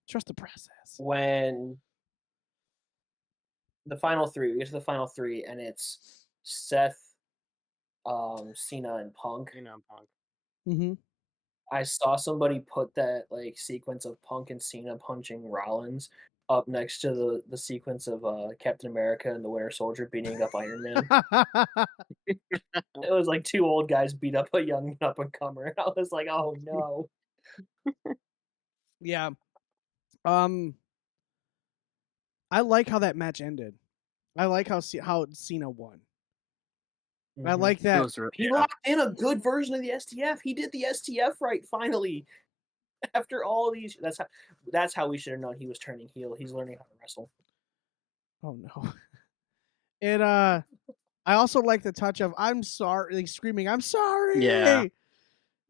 Trust the process. when the final three, we get to the final three, and it's Seth, Cena, and Punk. Cena and Punk. Mm-hmm. I saw somebody put that like sequence of Punk and Cena punching Rollins up next to the sequence of Captain America and the Winter Soldier beating up Iron Man. It was like two old guys beat up a young up and comer, and I was like, oh no. Yeah. I like how that match ended. I like how Cena won. I Mhm. like It that. was He locked in a good version of the STF. He did the STF right finally. After all these, that's how we should have known he was turning heel. He's learning how to wrestle. Oh no. It I also like the touch of I'm sorry, like screaming, I'm sorry. Yeah.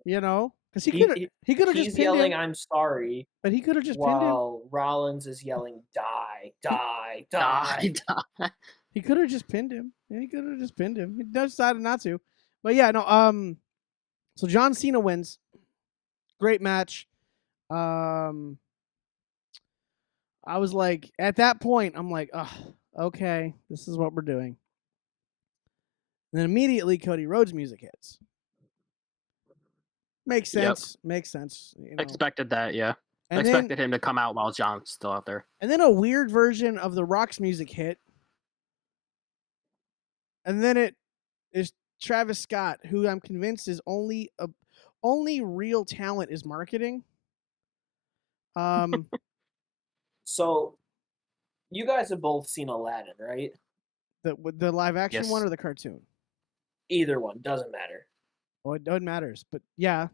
You know? Because he He's could have just pinned yelling, him, "I'm sorry," but he could have just pinned him. while Rollins is yelling, "Die, die, die." He could have just pinned him. Yeah, he could have just pinned him. He decided not to. But yeah, no, so John Cena wins. Great match. I was like, at that point, I'm like, okay, this is what we're doing. And then immediately Cody Rhodes music hits. Makes Yep. sense. Makes sense. You know. Expected that, yeah. And Expected him to come out while John's still out there. And then a weird version of The Rock's music hit. And then it is Travis Scott, who I'm convinced is only real talent is marketing. So, you guys have both seen Aladdin, right? The live action Yes. one or the cartoon? Either one, doesn't matter. Oh, it matters, but yeah.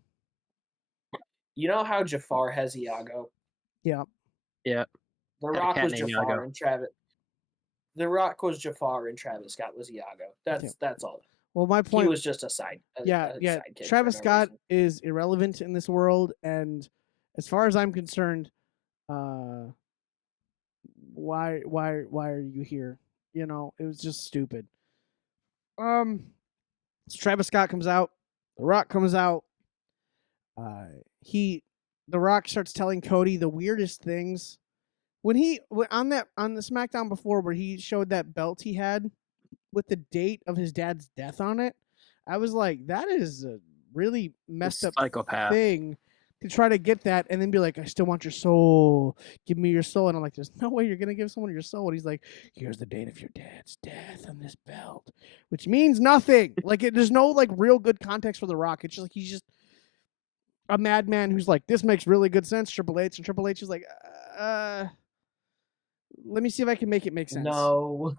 You know how Jafar has Iago? Yeah. Yeah. The Had a Rock cat was named Jafar Iago. and Travis. The Rock was Jafar and Travis Scott was Iago. That's all. Well, my He point was just a side. yeah. Sidekick for Travis no Scott reason. is irrelevant in this world, and as far as I'm concerned, why are you here? You know, it was just stupid. So Travis Scott comes out, The Rock comes out. The Rock starts telling Cody the weirdest things. On the SmackDown before where he showed that belt he had with the date of his dad's death on it, I was like, that is a really messed up Psychopath. thing to try to get that and then be like, I still want your soul. Give me your soul. And I'm like, there's no way you're gonna give someone your soul. And he's like, here's the date of your dad's death on this belt, which means nothing. Like there's no like real good context for The Rock. It's just like he's just a madman who's like, this makes really good sense, Triple H, and Triple H is like, let me see if I can make it make sense. No.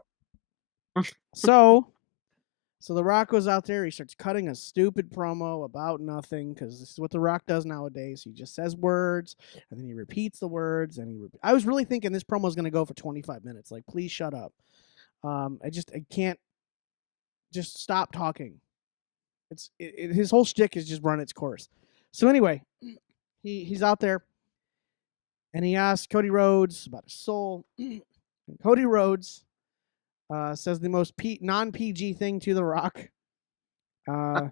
So So The Rock goes out there. He starts cutting a stupid promo about nothing because this is what The Rock does nowadays. He just says words and then he repeats the words. And I was really thinking this promo is going to go for 25 minutes. Like, please shut up. I can't just stop talking. His whole shtick has just run its course. So anyway, he's out there and he asks Cody Rhodes about his soul. And Cody Rhodes says the most non-PG thing to The Rock. And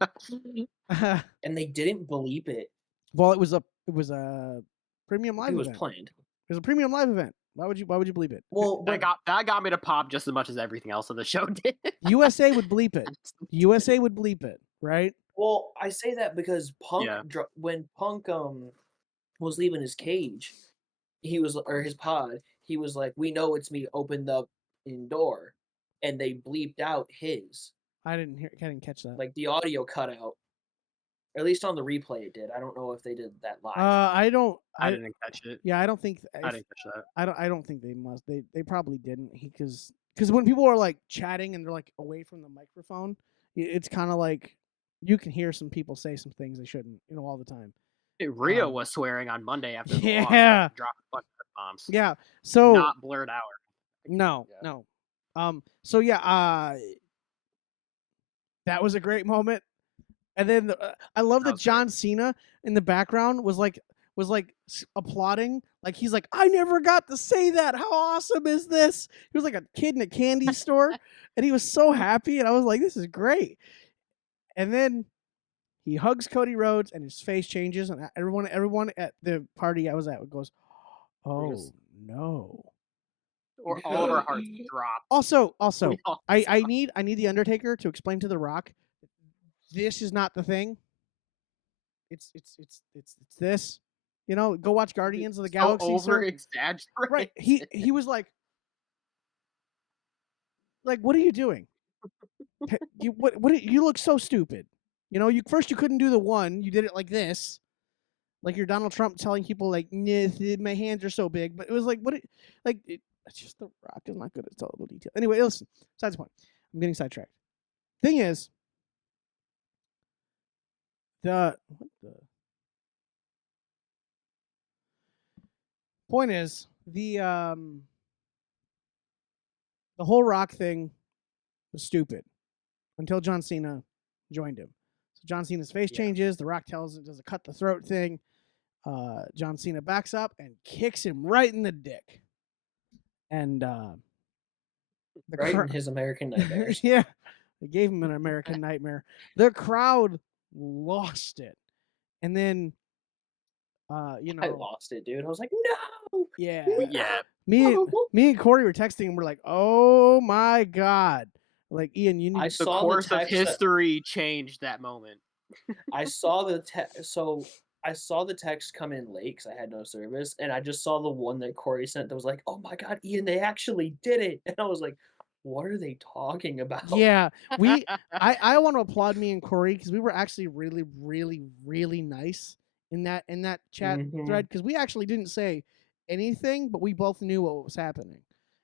they didn't bleep it. Well, it was a premium live It was event. planned. It was a premium live event. Why would you bleep it? Well, that got me to pop just as much as everything else on the show did. USA would bleep it. USA would bleep it, right? well, I say that because Punk, Yeah. when Punk was leaving his cage, or his pod, he was like, "We know it's me. Open the door," and they bleeped out his. I didn't catch that. Like the audio cut out. Or at least on the replay it did. I don't know if they did that live. I didn't catch it. Yeah, I don't think. I didn't catch that. I don't think they must. They probably didn't. Because when people are like chatting and they're like away from the microphone, it's kind of like you can hear some people say some things they shouldn't, all the time. Rio was swearing on Monday after the loss, Yeah. dropping fucking bombs. Yeah. So Not blurred out. no. So yeah. That was a great moment. And then I love that John Cena in the background was like applauding. Like he's like, I never got to say that. How awesome is this? He was like a kid in a candy store, and he was so happy. And I was like, this is great. And then he hugs Cody Rhodes, and his face changes, and everyone at the party I was at goes, "Oh no!" Or all of our hearts dropped. Also, We all I need the Undertaker to explain to The Rock, this is not the thing. It's this. Go watch Guardians of the Galaxy. Over exaggerated. Right. He was like, what are you doing? You look so stupid. You couldn't do the one. You did it like this. Like you're Donald Trump telling people like, my hands are so big. But it was like, it's just The Rock is not good at total detail. Anyway, listen. Besides the point. I'm getting sidetracked. Thing is, point is the whole Rock thing was stupid until John Cena joined him. So John Cena's face changes. The Rock does a cut the throat thing. John Cena backs up and kicks him right in the dick. And in his American Nightmares. Yeah, they gave him an American Nightmare. The crowd lost it, and then I lost it, dude. I was like, no. Yeah. Yeah. Me and Corey were texting, and we're like, "Oh my god!" Like, Ian, you need. The course of history changed that moment. I saw the text come in late because I had no service, and I just saw the one that Corey sent that was like, "Oh my god, Ian, they actually did it!" And I was like, "What are they talking about?" Yeah, I want to applaud me and Corey because we were actually really, really, really nice in that chat thread because we actually didn't say anything, but we both knew what was happening,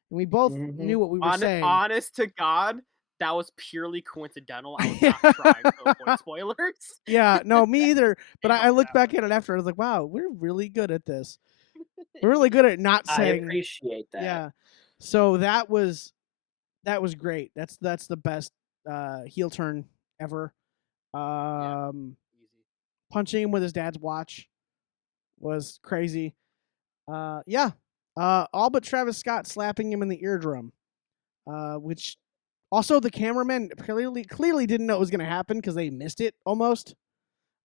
and we both knew what we were saying. Honest to God, that was purely coincidental. I was not trying to avoid spoilers. Yeah, no, me either. But I looked back at it after. I was like, wow, we're really good at this. We're really good at not saying. I appreciate that. Yeah. So that was great. That's the best heel turn ever. Easy. Punching him with his dad's watch was crazy. All but Travis Scott slapping him in the eardrum, which also the cameraman clearly didn't know it was going to happen because they missed it almost.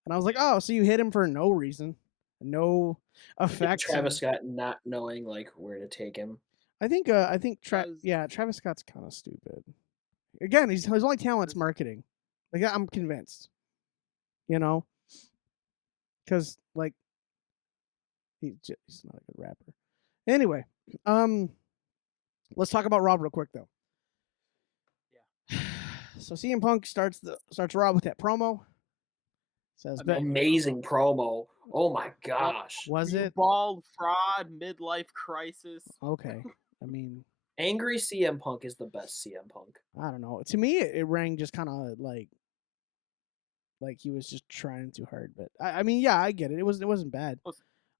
And I was like, oh, so you hit him for no reason, no effect. Travis Scott not knowing like where to take him. I think Travis Scott's kind of stupid. Again, his only talent's marketing. Like I'm convinced, because like he's not a good rapper. Anyway, let's talk about Raw real quick though. Yeah. So CM Punk starts Raw with that promo. Says amazing promo. Oh my gosh. Was it bald fraud midlife crisis? Okay. I mean, Angry CM Punk is the best CM Punk. I don't know. To me, it rang just kind of like he was just trying too hard. But I mean, yeah, I get it. It wasn't bad.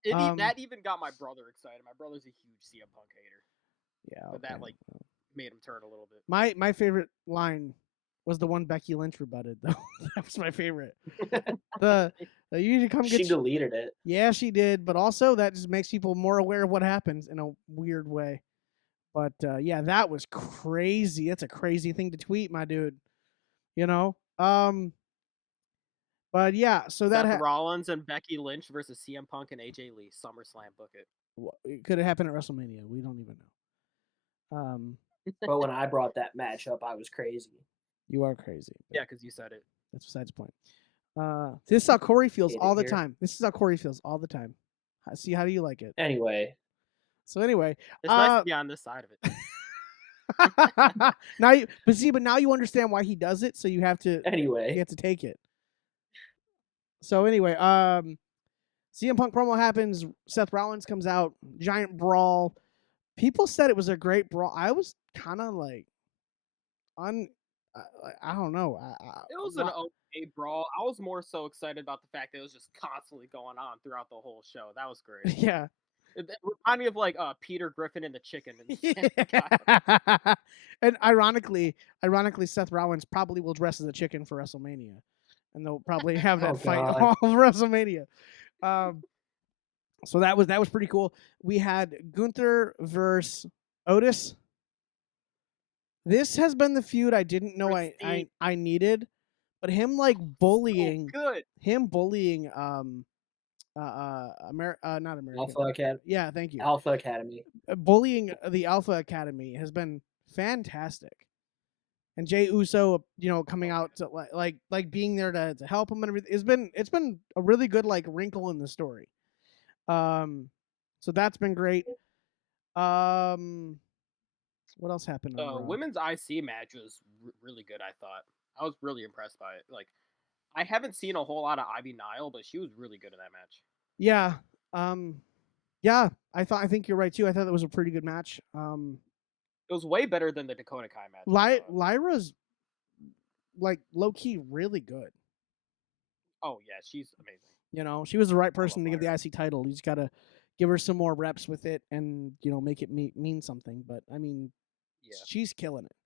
That even got my brother excited. My brother's a huge CM Punk hater, Yeah, but that made him turn a little bit. My favorite line was the one Becky Lynch rebutted, though. That was my favorite. You need to come get. She deleted it. Yeah, she did, but also that just makes people more aware of what happens in a weird way. But yeah, that was crazy. That's a crazy thing to tweet, my dude. You know. But yeah, so that Seth Rollins and Becky Lynch versus CM Punk and AJ Lee, SummerSlam, book it. It could have happened at WrestleMania. We don't even know. But when I brought that match up, I was crazy. You are crazy. Yeah, because you said it. That's besides the point. This is how Corey feels Hate it all the here. time. This is how Corey feels all the time. See, how do you like it? Anyway, So anyway, It's nice to be on this side of it. but now you understand why he does it. So you have to take it. So anyway, CM Punk promo happens. Seth Rollins comes out. Giant brawl. People said it was a great brawl. I was kind of like, I don't know. It was an okay brawl. I was more so excited about the fact that it was just constantly going on throughout the whole show. That was great. Yeah. It reminded me of like Peter Griffin and the chicken. And ironically, Seth Rollins probably will dress as a chicken for WrestleMania, and they'll probably have that fight all of WrestleMania. So that was pretty cool. We had Gunther versus Otis. This has been the feud I didn't know I needed, but him like bullying, not American. Alpha Academy. Yeah, thank you. Alpha Academy. Bullying the Alpha Academy has been fantastic. And Jey Uso, coming out to like being there to help him and everything. It's been a really good like wrinkle in the story. So that's been great. What else happened? Women's IC match was really good. I thought I was really impressed by it. Like, I haven't seen a whole lot of Ivy Nile, but she was really good in that match. Yeah. Yeah. I think you're right too. I thought that was a pretty good match. It was way better than the Dakota Kai match. Lyra's like low key really good. Oh yeah, she's amazing. She was the right person to give the IC title. You just gotta give her some more reps with it, and make it mean something. But I mean, she's killing it.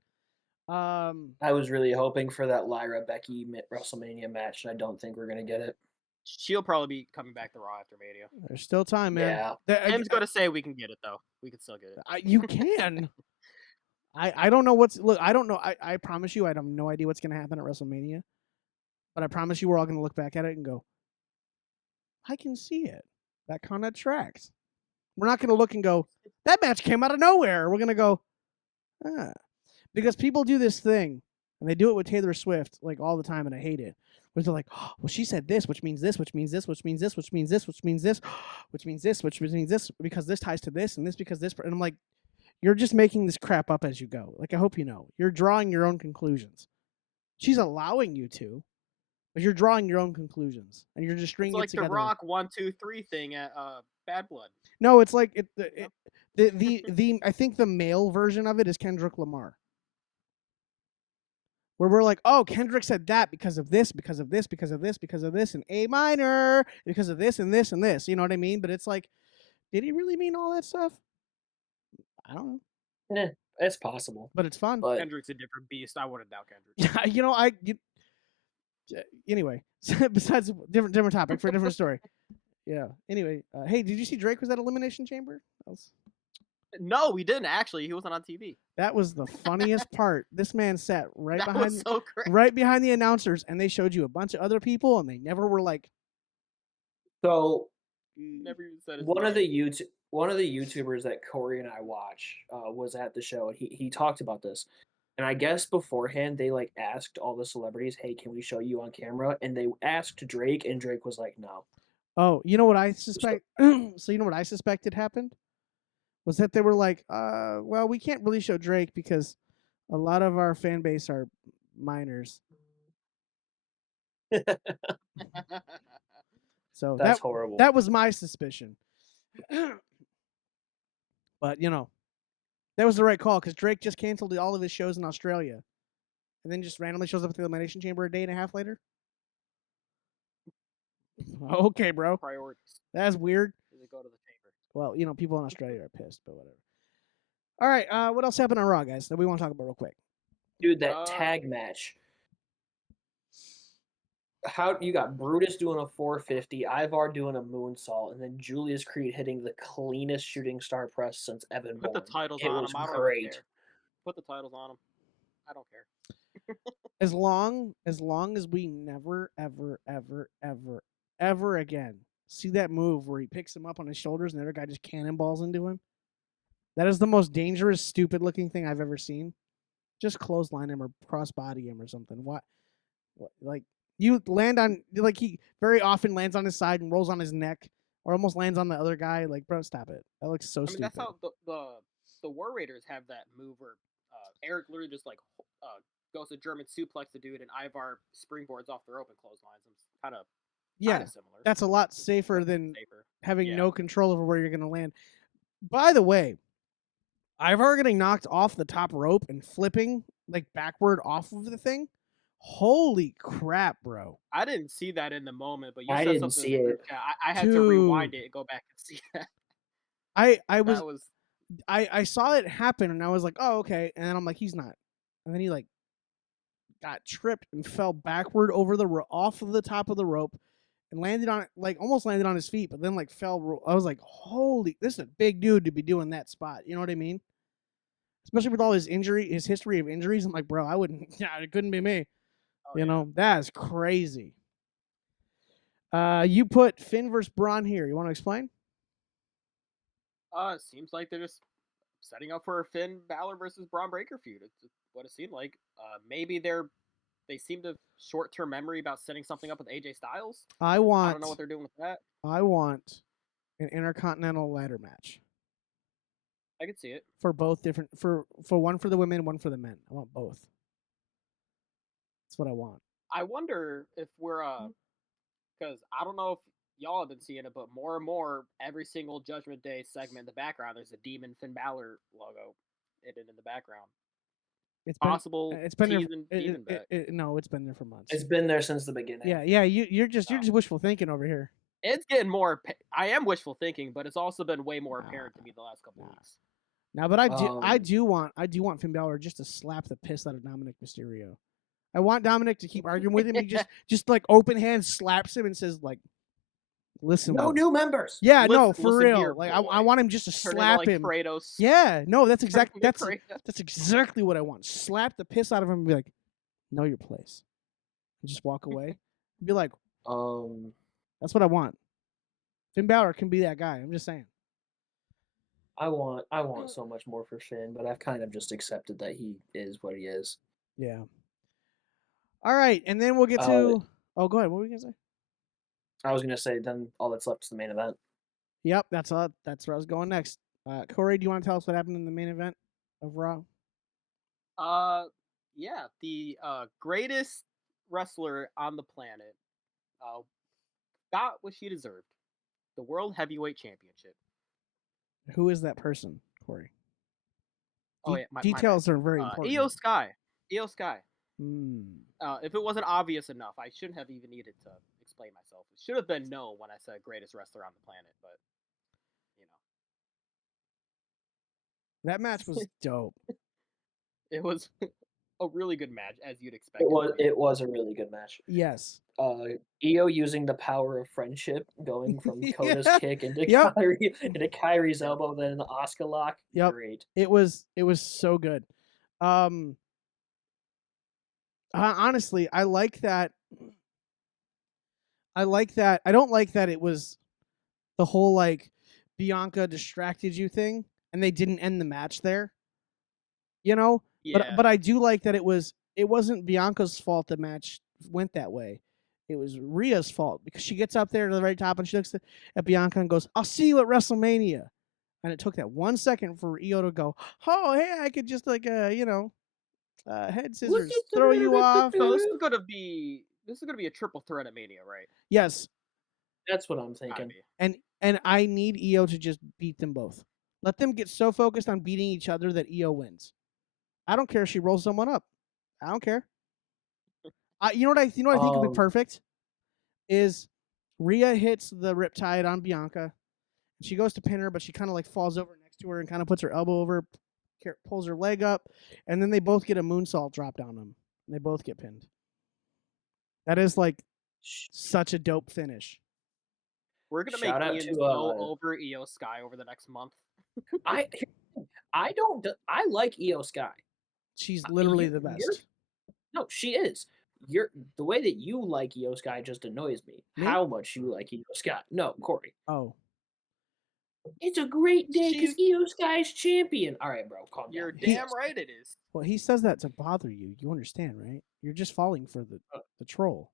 I was really hoping for that Lyra Becky WrestleMania match, and I don't think we're gonna get it. She'll probably be coming back to Raw after Mania. There's still time, man. Yeah. Tim's going to say we can get it, though. We can still get it. You can. I don't know I don't know. I promise you, I have no idea what's going to happen at WrestleMania. But I promise you, we're all going to look back at it and go, I can see it. That kind of tracks. We're not going to look and go, that match came out of nowhere. We're going to go, because people do this thing, and they do it with Taylor Swift like all the time, and I hate it. Where they're like, oh, well, she said this, which means this, which means this, which means this, which means this, which means this, which means this, which means this, because this ties to this, and this because this. And I'm like, you're just making this crap up as you go. Like, I hope you know. You're drawing your own conclusions. She's allowing you to, but you're drawing your own conclusions, and you're just stringing it together. It's like the Rock 1, 2, 3 thing at Bad Blood. No, it's like the I think the male version of it is Kendrick Lamar. Where we're like, oh, Kendrick said that because of this, because of this, because of this, because of this, and A minor, because of this and this and this. You know what I mean? But it's like, did he really mean all that stuff? I don't know. It's possible. But it's fun. But Kendrick's a different beast. I wouldn't doubt Kendrick. Yeah, anyway, besides different topic for a different story. Yeah. Anyway, hey, did you see Drake was at Elimination Chamber? No, we didn't actually. He wasn't on TV. That was the funniest part. This man sat right behind behind the announcers, and they showed you a bunch of other people, and they never were like. So, never even said one of the YouTubers that Corey and I watch was at the show, and he talked about this. And I guess beforehand they like asked all the celebrities, "Hey, can we show you on camera?" And they asked Drake, and Drake was like, "No." Oh, you know what I suspect? So you know what I suspected happened? Was that they were like, well, we can't really show Drake because a lot of our fan base are minors. So that's horrible. That was my suspicion. But That was the right call because Drake just canceled all of his shows in Australia, and then just randomly shows up at the Elimination Chamber a day and a half later. Okay, bro, Priorities. that's weird. Does it go to the chamber? Well, people in Australia are pissed, but whatever. All right, what else happened on Raw, guys, that we want to talk about real quick? Dude, that tag match. How you got Brutus doing a 450, Ivar doing a moonsault, and then Julius Creed hitting the cleanest shooting star press since Evan Put Bourne. the titles It on was him. I don't great. even care. Put the titles on him. I don't care. As long as we never, ever again see that move where he picks him up on his shoulders and the other guy just cannonballs into him, that is the most dangerous, stupid-looking thing I've ever seen. Just clothesline him or cross-body him or something. What like, you land on, like, he very often lands on his side and rolls on his neck or almost lands on the other guy. Like, bro, stop it. That looks so stupid. That's how the War Raiders have that move where Eric literally just goes to German suplex the dude, and Ivar springboards off the rope and clotheslines him. Kind of similar. That's a lot safer than having Yeah. no control over where you're going to land. By the way, Ivar getting knocked off the top rope and flipping like backward off of the thing. Holy crap, bro! I didn't see that in the moment, but you I said didn't something see in the group it. chat. I had to rewind it and go back and see that. I saw it happen and I was like, oh, okay. And then I'm like, he's not. And then he like got tripped and fell backward over off of the top of the rope and landed on it, like almost landed on his feet, but then like fell. I was like, holy, this is a big dude to be doing that spot. You know what I mean? Especially with all his history of injuries. I'm like, bro, I wouldn't. Yeah, it couldn't be me. That is crazy. You put Finn versus Braun here. You want to explain? It seems like they're just setting up for a Finn Balor versus Braun Breaker feud. It's what it seemed like. Maybe they seem to short-term memory about setting something up with AJ Styles. I don't know what they're doing with that. I want an Intercontinental ladder match. I could see it for both different for one for the women, one for the men. I want both. That's what I want. I wonder if we're because I don't know if y'all have been seeing it, but more and more every single Judgment Day segment in the background, there's a Demon Finn Balor logo hidden in the background. It's possible. It's been there. No, it's been there for months. It's been there since the beginning. Yeah. You're just wishful thinking over here. It's getting more. I am wishful thinking, but it's also been way more apparent to me the last couple weeks. Now, but I do want Finn Balor just to slap the piss out of Dominic Mysterio. I want Dominic to keep arguing with him. He just like open hand slaps him and says like, "Listen, no new members." Yeah, no, for real. Here, like I want him just to slap him. Kratos. Yeah, no, that's exactly what I want. Slap the piss out of him and be like, "Know your place," and just walk away. Be like, that's what I want. Finn Balor can be that guy. I'm just saying. I want so much more for Finn, but I've kind of just accepted that he is what he is. Yeah. All right, and then we'll get to. Oh, go ahead. What were you gonna say? I was gonna say then all that's left is the main event. Yep, that's where I was going next. Corey, do you want to tell us what happened in the main event of Raw? Yeah, the greatest wrestler on the planet got what she deserved: the World Heavyweight Championship. Who is that person, Corey? Details are very important. Io Sky. Mm. If it wasn't obvious enough, I shouldn't have even needed to explain myself. It should have been known when I said greatest wrestler on the planet, but that match was dope. It was a really good match, as you'd expect. It was a really good match. Yes. Io using the power of friendship, going from Koda's kick into Kairi's elbow, then the Asuka lock. Yep. Great. It was so good. Honestly, I like that. I don't like that it was the whole like Bianca distracted you thing, and they didn't end the match there. Yeah. But I do like that it wasn't Bianca's fault the match went that way. It was Rhea's fault because she gets up there to the very top and she looks at Bianca and goes, "I'll see you at WrestleMania." And it took that 1 second for Io to go, "Oh, hey, I could just like head scissors throw you off." So this is gonna be a triple threat at Mania, right? Yes, that's what I'm thinking. And I need Io to just beat them both. Let them get so focused on beating each other that Io wins. I don't care if she rolls someone up. I don't care. You know what I think would be perfect is Rhea hits the Riptide on Bianca. And she goes to pin her, but she kind of like falls over next to her and kind of puts her elbow over, pulls her leg up, and then they both get a moonsault dropped on them. And they both get pinned. That is like such a dope finish. We're gonna make Ian go over Io Sky over the next month. I like Io Sky. She's literally the best. No, she is. The way that you like Io Sky just annoys me. How much you like Io Sky? No, Corey. Oh. It's a great day because Io Sky's champion. All right, bro, calm down. You're damn right it is. Well, he says that to bother you. You understand, right? You're just falling for the troll.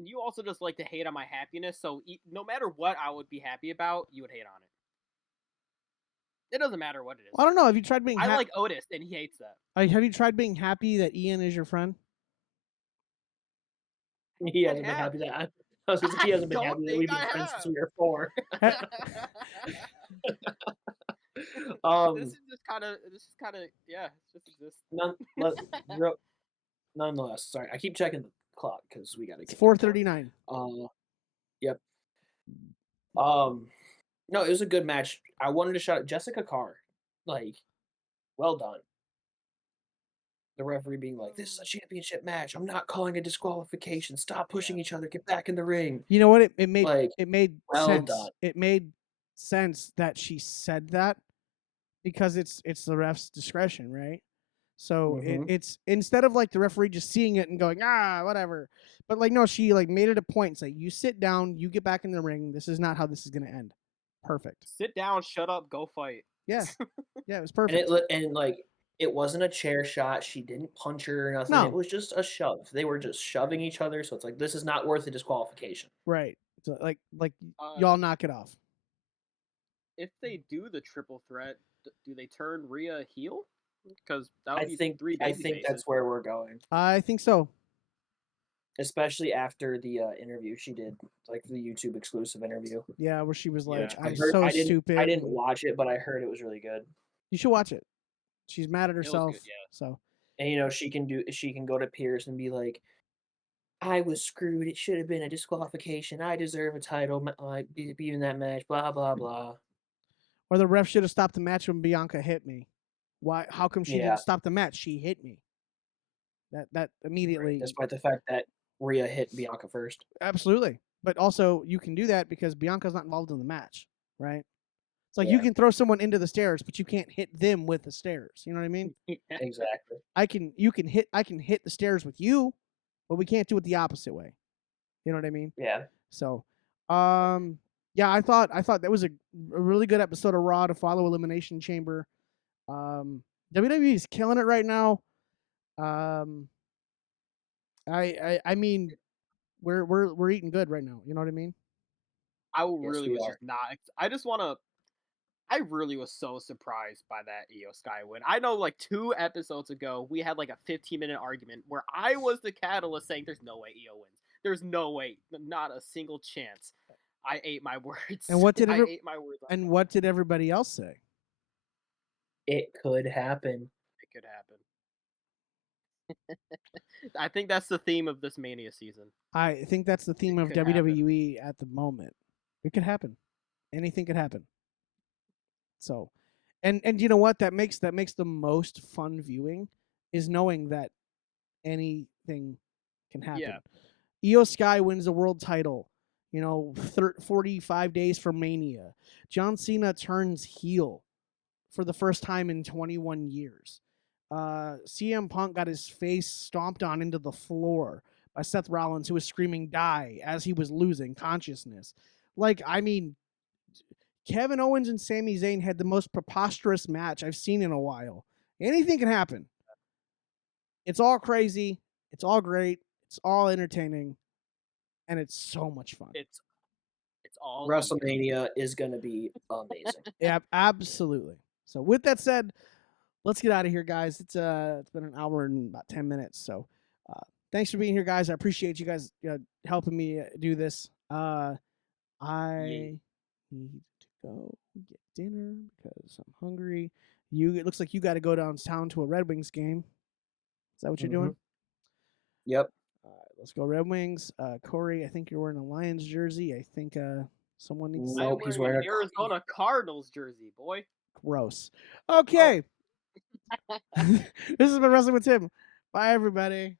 You also just like to hate on my happiness, so no matter what I would be happy about, you would hate on it. It doesn't matter what it is. Well, I don't know. Have you tried being I like Otis, and he hates that. Have you tried being happy that Ian is your friend? He hasn't been happy that he hasn't been happy that we've been friends since we were 4. This is kind of yeah. It just exists. Nonetheless, sorry, I keep checking the clock because we got to. It's 4:39. Yep. No, it was a good match. I wanted to shout out Jessica Carr, like, well done. The referee being like, "This is a championship match. I'm not calling a disqualification. Stop pushing each other. Get back in the ring." You know what? It made well sense. Done. It made sense that she said that because it's the ref's discretion, right? So it's instead of like the referee just seeing it and going whatever, but like no, she like made it a point and say, "You sit down, you get back in the ring. This is not how this is going to end." Perfect. Sit down, shut up, go fight. Yeah, yeah, it was perfect. And it wasn't a chair shot. She didn't punch her or nothing. No. It was just a shove. They were just shoving each other. So it's like, this is not worth a disqualification. Right. So like y'all knock it off. If they do the triple threat, do they turn Rhea heel? Because that would be 3 I think that's where we're going. I think so. Especially after the interview she did, like the YouTube exclusive interview. Yeah, where she was like, "I'm stupid." I didn't watch it, but I heard it was really good. You should watch it. She's mad at herself. Good, yeah. So. And she can go to Pierce and be like, "I was screwed. It should have been a disqualification. I deserve a title. Be in that match. Blah blah blah." Or the ref should have stopped the match when Bianca hit me. Why? How come she didn't stop the match? She hit me. That immediately. Right, despite the fact that Rhea hit Bianca first. Absolutely, but also you can do that because Bianca's not involved in the match, right? It's like you can throw someone into the stairs, but you can't hit them with the stairs. You know what I mean? Exactly. I can hit the stairs with you, but we can't do it the opposite way. You know what I mean? Yeah. So, yeah, I thought that was a really good episode of Raw to follow Elimination Chamber. WWE is killing it right now. I mean, we're eating good right now. You know what I mean? I really was just not. I really was so surprised by that Io Sky win. I know, like 2 episodes ago, we had like a 15-minute argument where I was the catalyst saying, "There's no way Io wins. There's no way, not a single chance." I ate my words. And what did I ate my words? And what did everybody else say? It could happen. It could happen. I think that's the theme of this Mania season. I think that's the theme of WWE at the moment. It could happen. Anything could happen. So, and you know what? That makes the most fun viewing is knowing that anything can happen. Yeah. Io Sky wins the world title. 45 days from Mania. John Cena turns heel for the first time in 21 years. CM Punk got his face stomped on into the floor by Seth Rollins, who was screaming "die" as he was losing consciousness. Like, I mean, Kevin Owens and Sami Zayn had the most preposterous match I've seen in a while. Anything can happen. It's all crazy. It's all great. It's all entertaining. And it's so much fun. It's all WrestleMania is going to be amazing. Yeah, absolutely. So with that said, let's get out of here, guys. It's been an hour and about 10 minutes. So thanks for being here, guys. I appreciate you guys helping me do this. I need to go get dinner because I'm hungry. It looks like you got to go downtown to a Red Wings game. Is that what you're doing? Yep. All right, let's go Red Wings. Corey, I think you're wearing a Lions jersey. I think someone needs. Nope, I'm he's wearing wearing an Arizona Cardinals jersey, boy. Gross. Okay. This has been Wrestling with Tim. Bye, everybody.